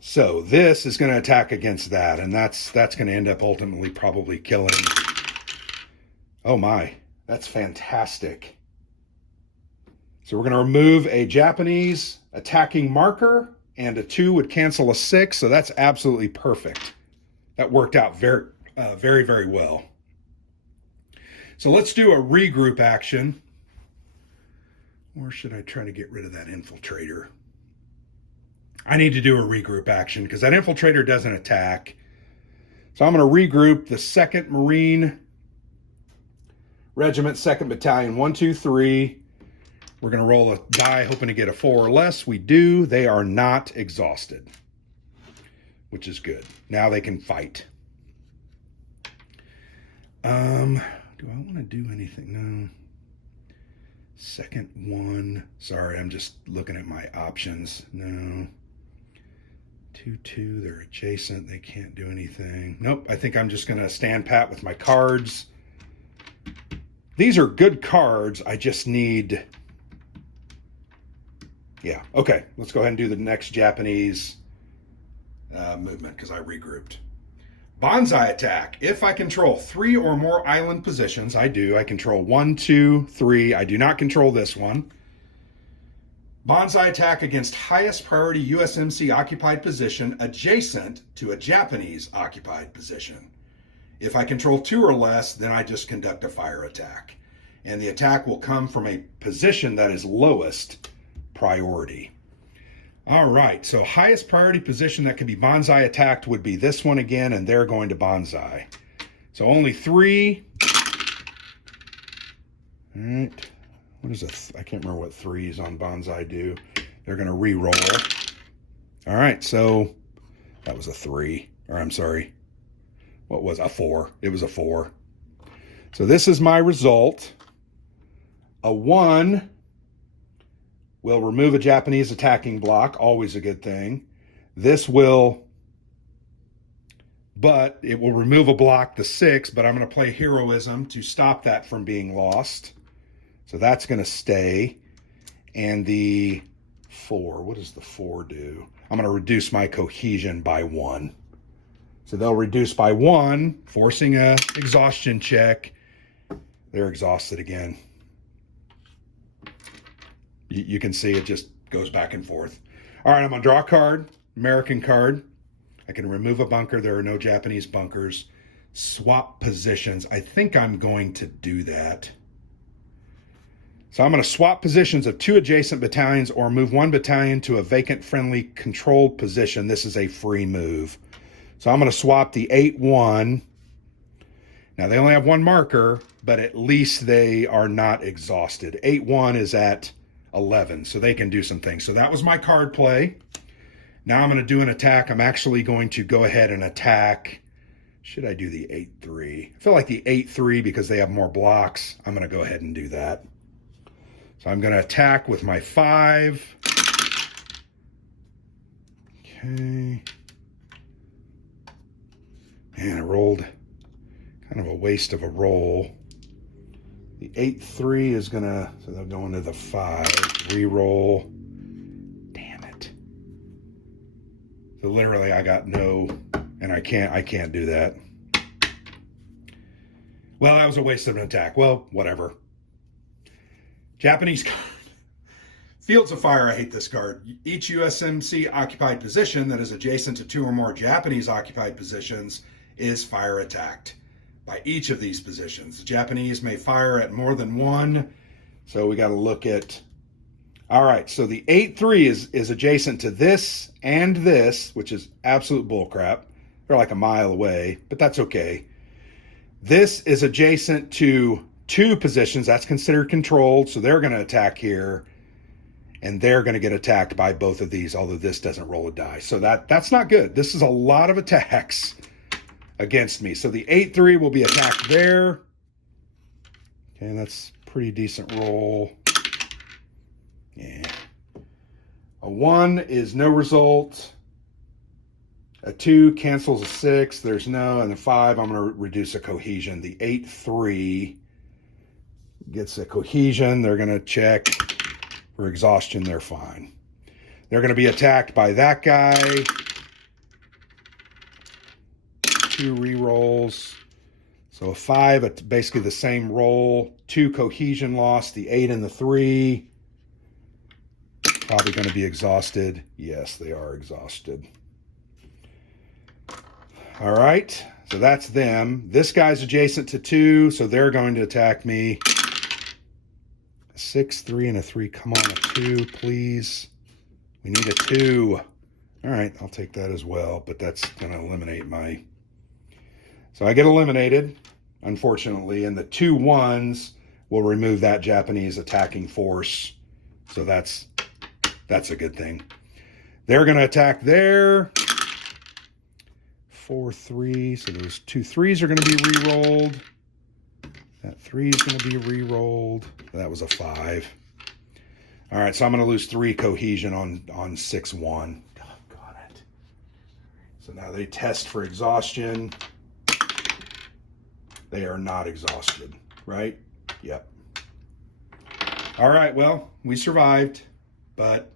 So this is going to attack against that, and that's going to end up ultimately probably killing. Oh my, that's fantastic. So we're going to remove a Japanese attacking marker, and a 2 would cancel a 6, so that's absolutely perfect. That worked out very, very well. So let's do a regroup action. Or should I try to get rid of that infiltrator? I need to do a regroup action because that infiltrator doesn't attack. So I'm going to regroup the 2nd Marine Regiment, 2nd Battalion, 1, 2, 3. We're going to roll a die hoping to get a 4 or less. We do. They are not exhausted, which is good. Now they can fight. Do I want to do anything? No. 2nd one. Sorry, I'm just looking at my options. No. 2, 2. They're adjacent. They can't do anything. Nope. I think I'm just going to stand pat with my cards. These are good cards. I just need... Yeah, okay. Let's go ahead and do the next Japanese movement because I regrouped. Bonsai attack. If I control 3 or more island positions, I do. I control 1, 2, 3. I do not control this one. Bonsai attack against highest priority USMC occupied position adjacent to a Japanese occupied position. If I control 2 or less, then I just conduct a fire attack. And the attack will come from a position that is lowest priority. All right, so highest priority position that could be bonsai attacked would be this one again, and they're going to bonsai. So only 3. All right, what is I can't remember what 3s on bonsai do. They're going to re-roll. All right, so that was a 3, or I'm sorry, what was a 4? It was a 4. So this is my result. A 1 will remove a Japanese attacking block, always a good thing. This will, but it will remove a block, the 6, but I'm going to play heroism to stop that from being lost. So that's going to stay. And the 4, what does the 4 do? I'm going to reduce my cohesion by 1. So they'll reduce by 1, forcing a exhaustion check. They're exhausted again. You can see it just goes back and forth. All right, I'm going to draw a card, American card. I can remove a bunker. There are no Japanese bunkers. Swap positions. I think I'm going to do that. So I'm going to swap positions of 2 adjacent battalions or move 1 battalion to a vacant friendly controlled position. This is a free move. So I'm going to swap the 8-1. Now, they only have 1 marker, but at least they are not exhausted. 8-1 is at 11, so they can do some things. So that was my card play. Now I'm going to do an attack. I'm actually going to go ahead and attack. Should I do the 8-3? I feel like the 8-3 because they have more blocks. I'm going to go ahead and do that. So I'm going to attack with my 5. Okay. Man, I rolled kind of a waste of a roll. The 8-3 is gonna, so they'll go into the 5, re-roll. Damn it. So literally I got no, and I can't do that. Well, that was a waste of an attack. Well, whatever. Japanese card. Fields of Fire, I hate this card. Each USMC occupied position that is adjacent to 2 or more Japanese occupied positions is fire attacked by each of these positions. The Japanese may fire at more than 1. So we got to look at, all right, so the 8-3 is adjacent to this and this, which is absolute bullcrap. They're like a mile away, but that's okay. This is adjacent to 2 positions. That's considered controlled, so they're going to attack here. and they're going to get attacked by both of these, although this doesn't roll a die. So that's not good. This is a lot of attacks against me. So the 8-3 will be attacked there. Okay, that's pretty decent roll. Yeah. A 1 is no result. A 2 cancels a 6. There's no. And a 5, I'm going to reduce a cohesion. The 8-3 gets a cohesion. They're going to check for exhaustion. They're fine. They're going to be attacked by that guy. 2 re-rolls. So a 5, it's basically the same roll. 2 cohesion loss. The 8 and the 3. Probably going to be exhausted. Yes, they are exhausted. All right, so that's them. This guy's adjacent to 2, so they're going to attack me. A 6, 3, and a 3. Come on, a 2, please. We need a 2. All right, I'll take that as well, but that's going to eliminate my... So I get eliminated, unfortunately, and the 2 1s will remove that Japanese attacking force. So that's a good thing. They're going to attack there. 4, 3. So those 2 3s are going to be re-rolled. That 3 is going to be re-rolled. That was a 5. All right, so I'm going to lose 3 cohesion on 6-1. Got it. So now they test for exhaustion. They are not exhausted, right? Yep. All right, well, we survived, but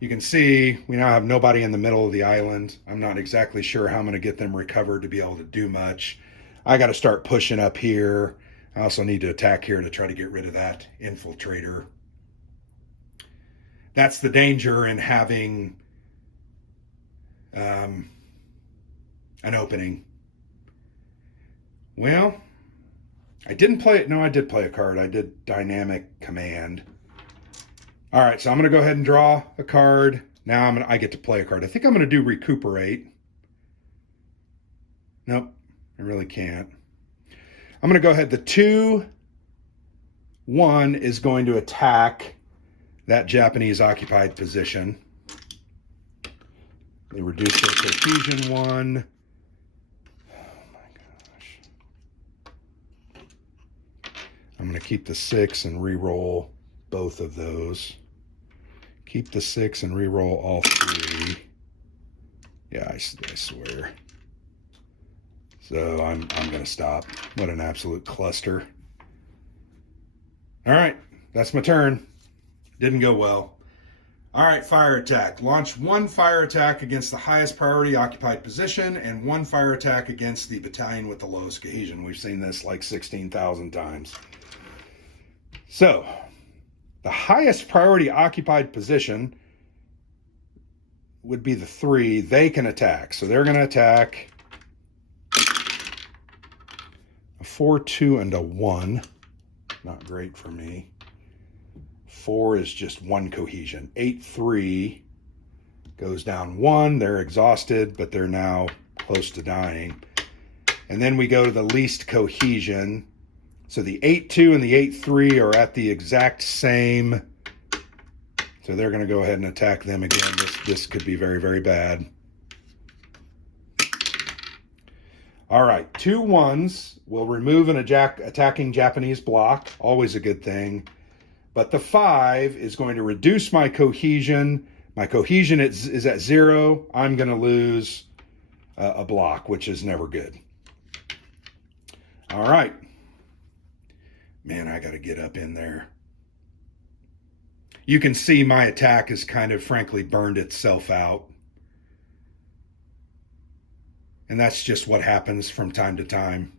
you can see we now have nobody in the middle of the island. I'm not exactly sure how I'm going to get them recovered to be able to do much. I got to start pushing up here. I also need to attack here to try to get rid of that infiltrator. That's the danger in having an opening. Well, I didn't play it. No, I did play a card. I did Dynamic Command. All right, so I'm going to go ahead and draw a card. Now I get to play a card. I think I'm going to do Recuperate. Nope, I really can't. I'm going to go ahead. The 2-1 is going to attack that Japanese occupied position. They reduce their cohesion 1. Oh my gosh. I'm going to keep the 6 and re-roll both of those. Keep the 6 and re-roll all 3. Yeah, I swear. So I'm going to stop. What an absolute cluster. All right, that's my turn. Didn't go well. All right, fire attack. Launch 1 fire attack against the highest priority occupied position and 1 fire attack against the battalion with the lowest cohesion. We've seen this like 16,000 times. So, the highest priority occupied position would be the 3. They can attack. So they're going to attack a 4, 2, and a 1. Not great for me. 4 is just 1 cohesion. 8, 3 goes down 1. They're exhausted, but they're now close to dying. And then we go to the least cohesion. So the 8-2 and the 8-3 are at the exact same. So they're going to go ahead and attack them again. This could be very, very bad. All right, 2 1s will remove an attacking Japanese block. Always a good thing. But the 5 is going to reduce my cohesion. My cohesion is at 0. I'm going to lose a block, which is never good. All right. Man, I got to get up in there. You can see my attack has kind of, frankly, burned itself out. And that's just what happens from time to time.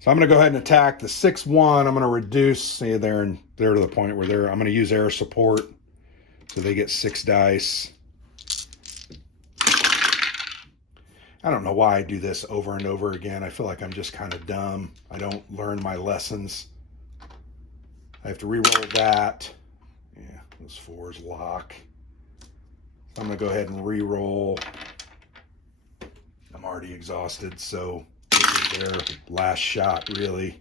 So I'm going to go ahead and attack the 6-1. I'm going to reduce, see, they're to the point where I'm going to use air support. So they get 6 dice. I don't know why I do this over and over again. I feel like I'm just kind of dumb. I don't learn my lessons. I have to re-roll that. Yeah, those 4s lock. So I'm going to go ahead and re-roll. I'm already exhausted, so this is their last shot, really.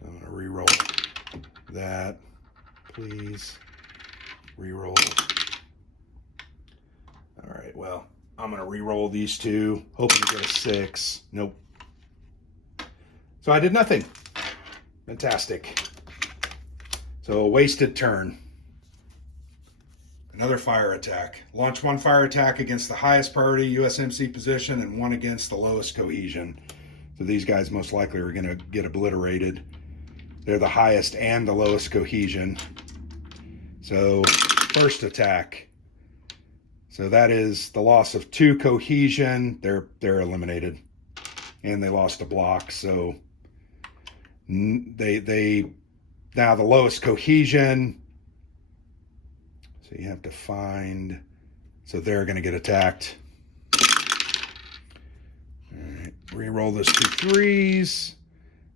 I'm going to re-roll that. please. Reroll. All right, well, I'm going to re-roll these two, hoping to get a 6. Nope. So I did nothing. Fantastic. So a wasted turn. Another fire attack. Launch 1 fire attack against the highest priority USMC position and 1 against the lowest cohesion. So these guys most likely are going to get obliterated. They're the highest and the lowest cohesion. So first attack. So that is the loss of 2 cohesion. They're eliminated, and they lost a block. So they now the lowest cohesion. So you have to find. So they're going to get attacked. All right, re-roll those 2 3s.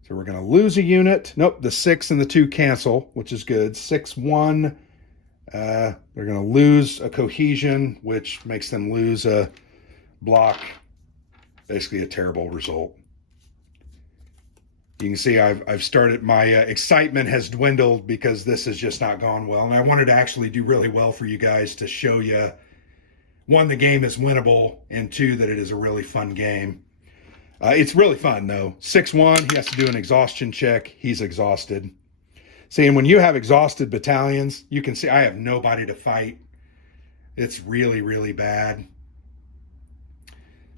So we're going to lose a unit. Nope, the 6 and the 2 cancel, which is good. 6 1. They're going to lose a cohesion, which makes them lose a block. Basically a terrible result. You can see I've started, my excitement has dwindled because this has just not gone well. And I wanted to actually do really well for you guys to show you, 1, the game is winnable, and 2, that it is a really fun game. It's really fun, though. 6-1, he has to do an exhaustion check. He's exhausted. See, and when you have exhausted battalions, you can see I have nobody to fight. It's really, really bad.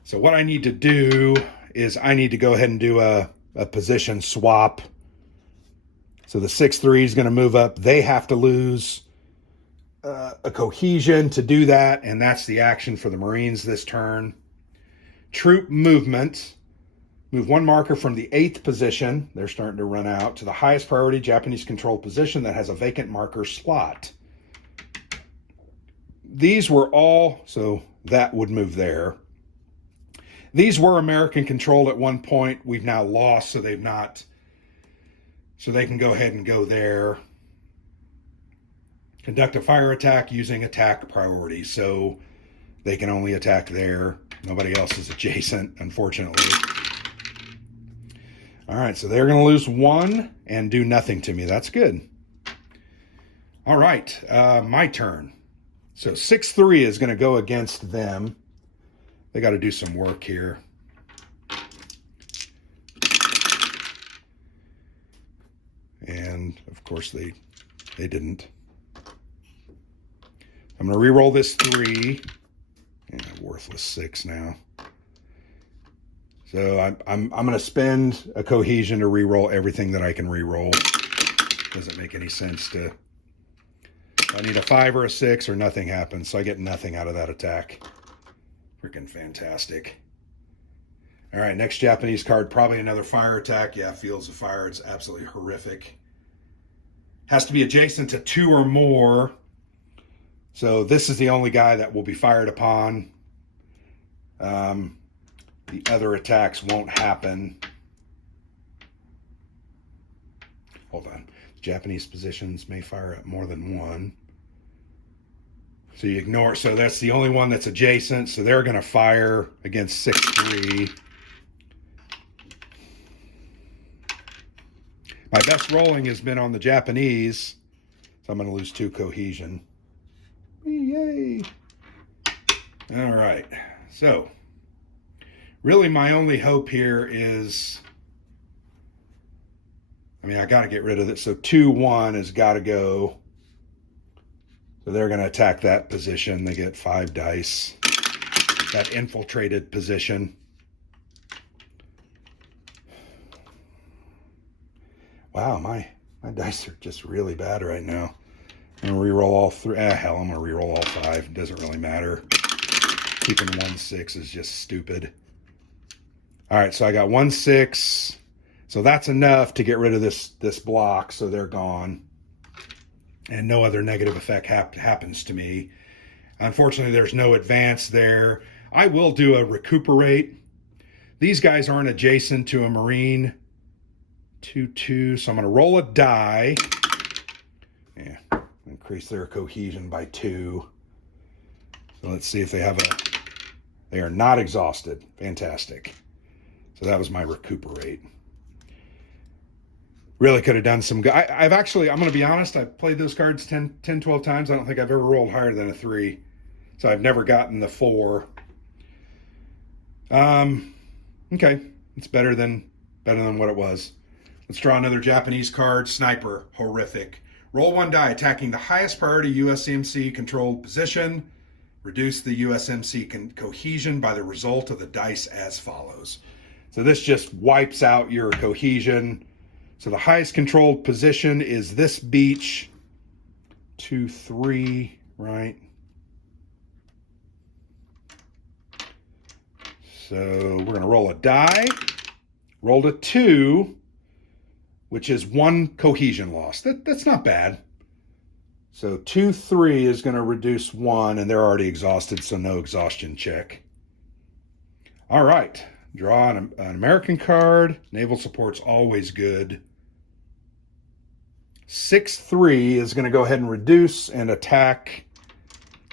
So what I need to do is I need to go ahead and do a position swap. So the 6-3 is going to move up. They have to lose a cohesion to do that, and that's the action for the Marines this turn. Troop movement. Move 1 marker from the 8th position, they're starting to run out, to the highest priority Japanese controlled position that has a vacant marker slot. These were all, so that would move there. These were American controlled at one point. We've now lost, so they've not, so they can go ahead and go there. Conduct a fire attack using attack priority, so they can only attack there. Nobody else is adjacent, unfortunately. All right, so they're going to lose 1 and do nothing to me. That's good. All right, my turn. So 6-3 is going to go against them. They got to do some work here. And, of course, they didn't. I'm going to re-roll this 3. And a worthless 6 now. So I'm going to spend a cohesion to re-roll everything that I can re-roll. Doesn't make any sense to. I need a 5 or a 6 or nothing happens, so I get nothing out of that attack. Freaking fantastic. All right, next Japanese card, probably another fire attack. Yeah, Fields of Fire, it's absolutely horrific. Has to be adjacent to 2 or more. So this is the only guy that will be fired upon. The other attacks won't happen. Hold on. Japanese positions may fire at more than 1. So you ignore, so that's the only one that's adjacent. So they're going to fire against 6-3. My best rolling has been on the Japanese. So I'm going to lose 2 cohesion. Yay. All right. So really, my only hope here is, I got to get rid of it. So 2-1 has got to go. So they're going to attack that position. They get 5 dice. That infiltrated position. Wow, my dice are just really bad right now. I'm going to re-roll all 3. Hell, I'm going to re-roll all 5. It doesn't really matter. Keeping 1-6 is just stupid. All right, so I got 1-6. So that's enough to get rid of this block, so they're gone. And no other negative effect happens to me. Unfortunately, there's no advance there. I will do a recuperate. These guys aren't adjacent to a Marine. 2-2, so I'm going to roll a die. Yeah, increase their cohesion by 2. So let's see if they have they are not exhausted. Fantastic. So that was my recuperate. Really could have done some good. I'm going to be honest, I've played those cards 10, 12 times. I don't think I've ever rolled higher than a 3. So I've never gotten the 4. Okay. It's better than what it was. Let's draw another Japanese card. Sniper. Horrific. Roll 1 die attacking the highest priority USMC controlled position. Reduce the USMC cohesion by the result of the dice as follows. So this just wipes out your cohesion. So the highest controlled position is this beach. 2, 3, right? So we're going to roll a die. Rolled a 2, which is 1 cohesion loss. That's not bad. So 2, 3 is going to reduce 1, and they're already exhausted, so no exhaustion check. All right. Draw an American card. Naval support's always good. 6, 3 is going to go ahead and reduce and attack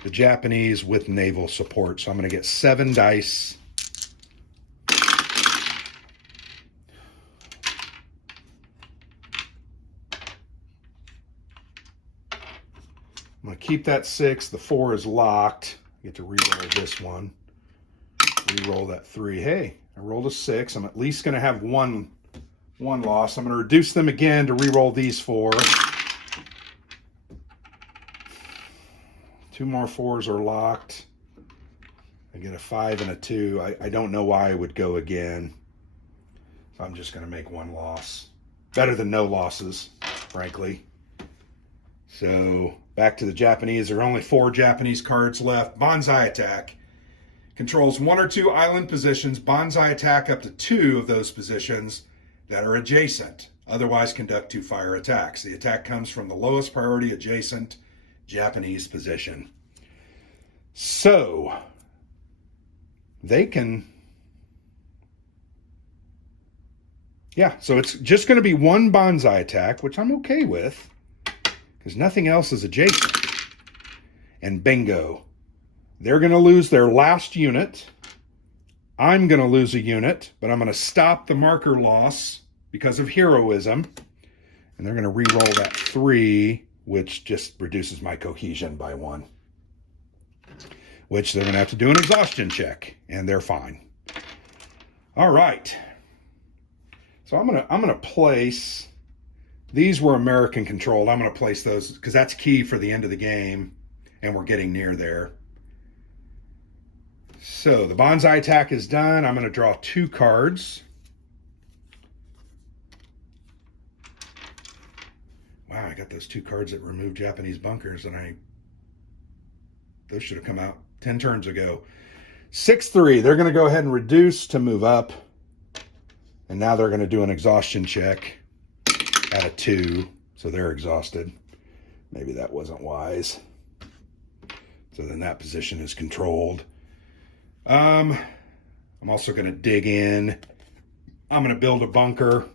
the Japanese with naval support. So I'm going to get 7 dice. I'm going to keep that 6. The 4 is locked. I get to re-roll this one. Re-roll that 3. Hey, I rolled a 6. I'm at least going to have one loss. I'm going to reduce them again to re-roll these 4. 2 more 4s are locked. I get a 5 and a 2. I don't know why I would go again. So I'm just going to make 1 loss. Better than no losses, frankly. So back to the Japanese. There are only 4 Japanese cards left. Banzai attack. Controls 1 or 2 island positions. Banzai attack up to 2 of those positions that are adjacent. Otherwise conduct 2 fire attacks. The attack comes from the lowest priority adjacent Japanese position. So they can, so it's just going to be 1 Banzai attack, which I'm okay with because nothing else is adjacent. And bingo. They're going to lose their last unit. I'm going to lose a unit, but I'm going to stop the marker loss because of heroism. And they're going to re-roll that 3, which just reduces my cohesion by 1. Which they're going to have to do an exhaustion check, and they're fine. All right. So I'm going to place, these were American controlled. I'm going to place those because that's key for the end of the game, and we're getting near there. So the Banzai attack is done. I'm going to draw 2 cards. Wow, I got those 2 cards that remove Japanese bunkers, and those should have come out 10 turns ago. 6, 3. They're going to go ahead and reduce to move up. And now they're going to do an exhaustion check at a 2. So they're exhausted. Maybe that wasn't wise. So then that position is controlled. I'm also going to dig in. I'm going to build a bunker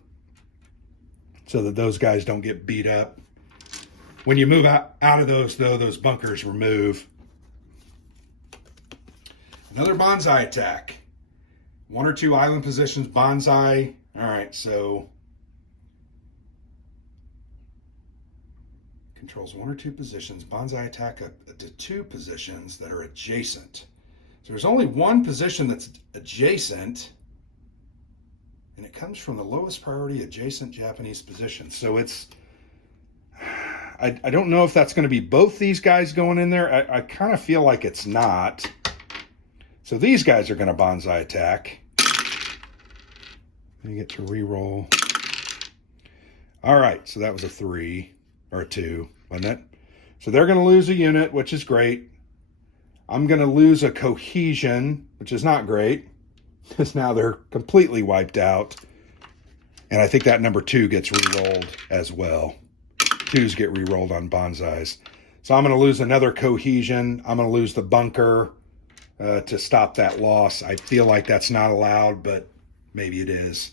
so that those guys don't get beat up. When you move out of those, though, those bunkers remove. Another Banzai attack. 1 or 2 island positions, Banzai. All right, so controls 1 or 2 positions. Banzai attack up to 2 positions that are adjacent. So there's only 1 position that's adjacent, and it comes from the lowest priority adjacent Japanese position. So it's, I don't know if that's going to be both these guys going in there. I kind of feel like it's not. So these guys are going to Banzai attack. You get to re-roll. All right, so that was a 3 or a 2, wasn't it? So they're going to lose a unit, which is great. I'm going to lose a cohesion, which is not great, because now they're completely wiped out. And I think that number 2 gets re-rolled as well. 2s get re-rolled on Banzais. So I'm going to lose another cohesion. I'm going to lose the bunker to stop that loss. I feel like that's not allowed, but maybe it is.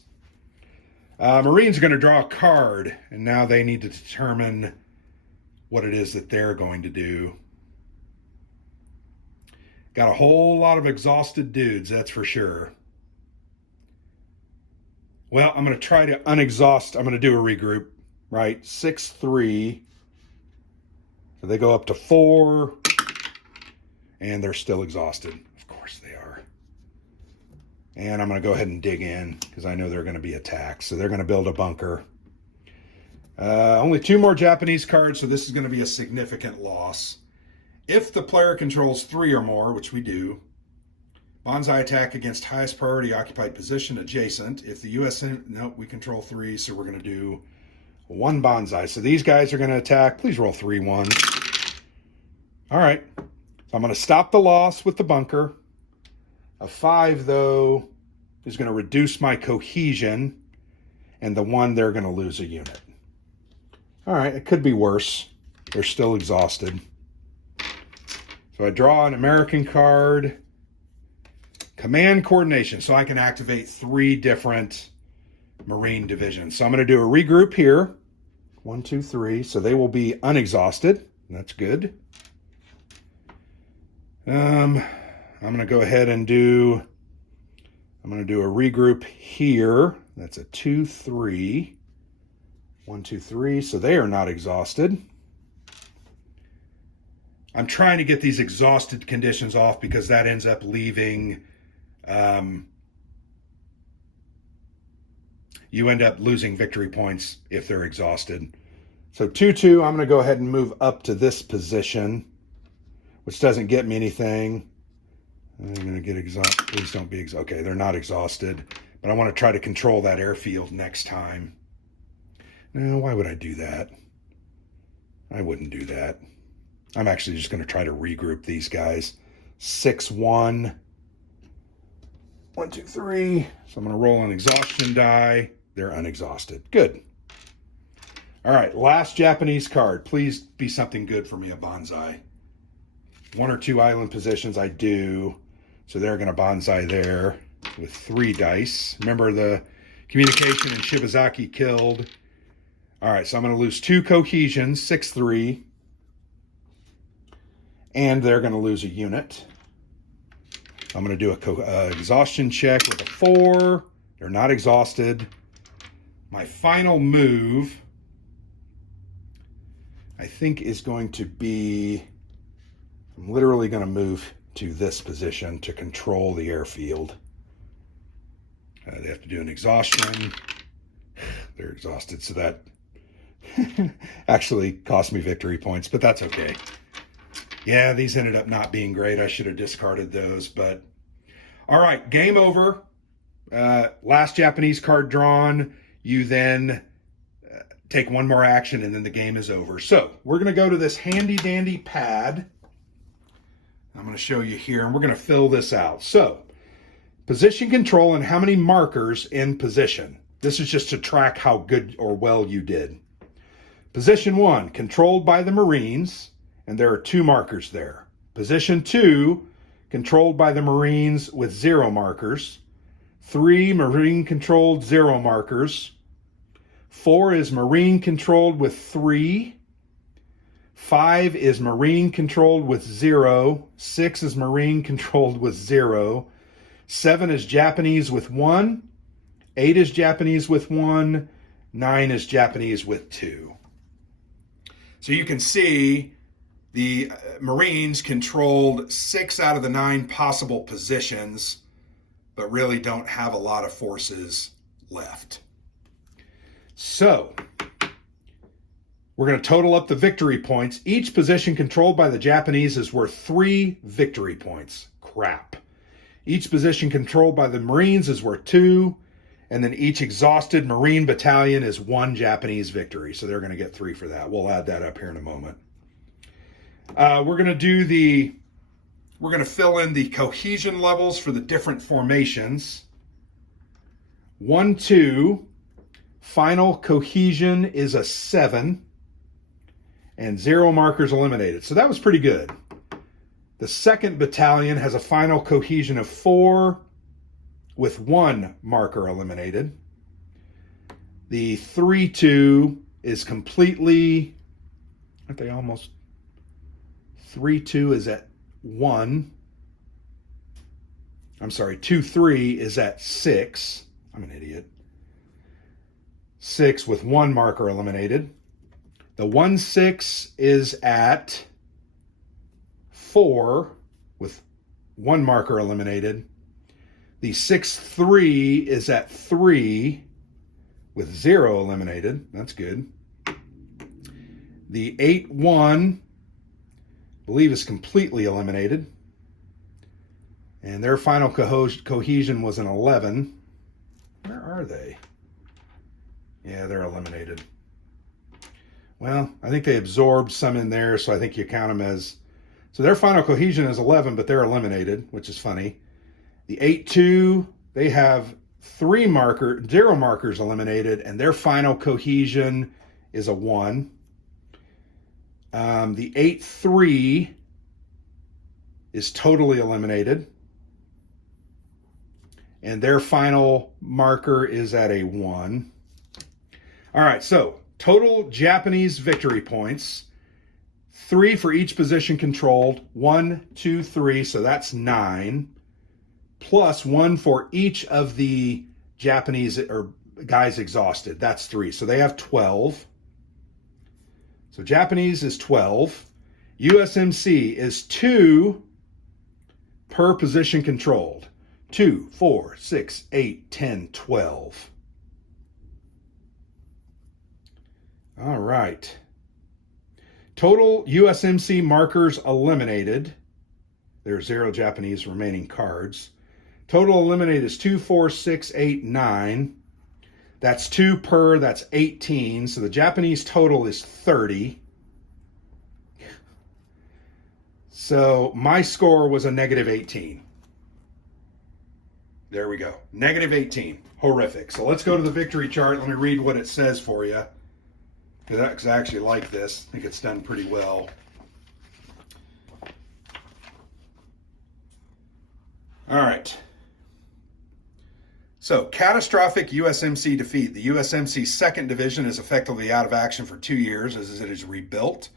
Marine's going to draw a card, and now they need to determine what it is that they're going to do. Got a whole lot of exhausted dudes, that's for sure. Well, I'm going to try to unexhaust. I'm going to do a regroup, right? 6-3. So they go up to 4, and they're still exhausted. Of course they are. And I'm going to go ahead and dig in because I know they're going to be attacked. So they're going to build a bunker. Only 2 more Japanese cards, so this is going to be a significant loss. If the player controls 3 or more, which we do, Banzai attack against highest priority occupied position adjacent. If the U.S. No, we control 3, so we're going to do 1 Banzai. So these guys are going to attack. Please roll 3 1s. All right. So I'm going to stop the loss with the bunker. A 5, though, is going to reduce my cohesion, and the 1, they're going to lose a unit. All right, it could be worse. They're still exhausted. So I draw an American card. Command coordination, so I can activate 3 different Marine divisions. So I'm going to do a regroup here. 1, 2, 3. So they will be unexhausted. That's good. I'm going to go ahead and I'm going to do a regroup here. That's a 2, 3. 1, 2, 3. So they are not exhausted. I'm trying to get these exhausted conditions off because that ends up leaving... you end up losing victory points if they're exhausted. So 2-2, I'm going to go ahead and move up to this position, which doesn't get me anything. I'm going to get exhausted. Please don't be exhausted. Okay, they're not exhausted, but I want to try to control that airfield next time. No, why would I do that? I wouldn't do that. I'm actually just going to try to regroup these guys. 6-1. 1, 2, 3. So I'm going to roll an exhaustion die. They're unexhausted. Good. All right, last Japanese card. Please be something good for me, a Banzai. 1 or 2 island positions, I do. So they're going to Banzai there with 3 dice. Remember the communication and Shibazaki killed. All right, so I'm going to lose 2 cohesions, 6-3. And they're going to lose a unit. I'm going to do a exhaustion check with a 4. They're not exhausted. My final move, I think, is going to be, I'm literally going to move to this position to control the airfield. They have to do an exhaustion. They're exhausted, so that actually cost me victory points, but that's okay. Yeah, these ended up not being great. I should have discarded those, but all right, game over. Last Japanese card drawn. You then take 1 more action, and then the game is over. So we're going to go to this handy-dandy pad. I'm going to show you here, and we're going to fill this out. So position control and how many markers in position. This is just to track how good or well you did. Position 1, controlled by the Marines. And there are 2 markers there. Position 2, controlled by the Marines with 0 markers. 3, Marine controlled, 0 markers. 4 is Marine controlled with 3. 5 is Marine controlled with 0. 6 is Marine controlled with 0. 7 is Japanese with 1. 8 is Japanese with 1. 9 is Japanese with 2. So you can see the Marines controlled 6 out of the 9 possible positions, but really don't have a lot of forces left. So we're going to total up the victory points. Each position controlled by the Japanese is worth 3 victory points. Crap. Each position controlled by the Marines is worth 2, and then each exhausted Marine battalion is 1 Japanese victory. So they're going to get 3 for that. We'll add that up here in a moment. We're going to fill in the cohesion levels for the different formations. 1, 2, final cohesion is a 7, and 0 markers eliminated. So that was pretty good. The 2nd battalion has a final cohesion of 4 with 1 marker eliminated. The 3-2 is completely, aren't they almost? 3-2 is at 1. I'm sorry, 2-3 is at 6. I'm an idiot. 6 with 1 marker eliminated. The 1-6 is at 4 with 1 marker eliminated. The 6-3 is at 3 with 0 eliminated. That's good. The 8-1, I believe, is completely eliminated. And their final cohesion was an 11. Where are they? Yeah, they're eliminated. Well, I think they absorbed some in there, so I think you count them as... So their final cohesion is 11, but they're eliminated, which is funny. The 8-2, they have 0 markers eliminated, and their final cohesion is a 1. The 8-3 is totally eliminated, and their final marker is at a 1. All right, so total Japanese victory points, 3 for each position controlled, 1, 2, 3, so that's 9, plus 1 for each of the Japanese or guys exhausted. That's 3, so they have 12. So Japanese is 12. USMC is 2 per position controlled. 2, 4, 6, 8, 10, 12. All right. Total USMC markers eliminated. There are 0 Japanese remaining cards. Total eliminated is 2, 4, 6, 8, 9. That's 2 per, that's 18. So the Japanese total is 30. So my score was a negative 18. There we go. Negative 18. Horrific. So let's go to the victory chart. Let me read what it says for you, because I actually like this. I think it's done pretty well. All right. So, catastrophic USMC defeat. The USMC 2nd Division is effectively out of action for 2 years as it is rebuilt.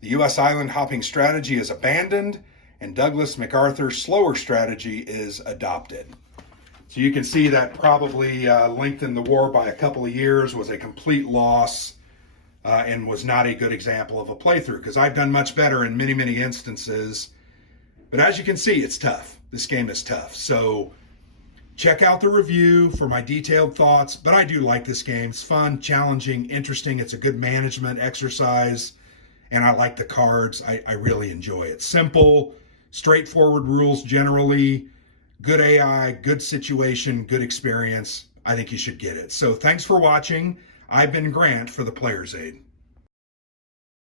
The U.S. island hopping strategy is abandoned, and Douglas MacArthur's slower strategy is adopted. So you can see that probably lengthened the war by a couple of years, was a complete loss, and was not a good example of a playthrough, because I've done much better in many, many instances. But as you can see, it's tough. This game is tough. So check out the review for my detailed thoughts, but I do like this game. It's fun, challenging, interesting. It's a good management exercise, and I like the cards. I really enjoy it. Simple, straightforward rules generally, good AI, good situation, good experience. I think you should get it. So thanks for watching. I've been Grant for the Player's Aid.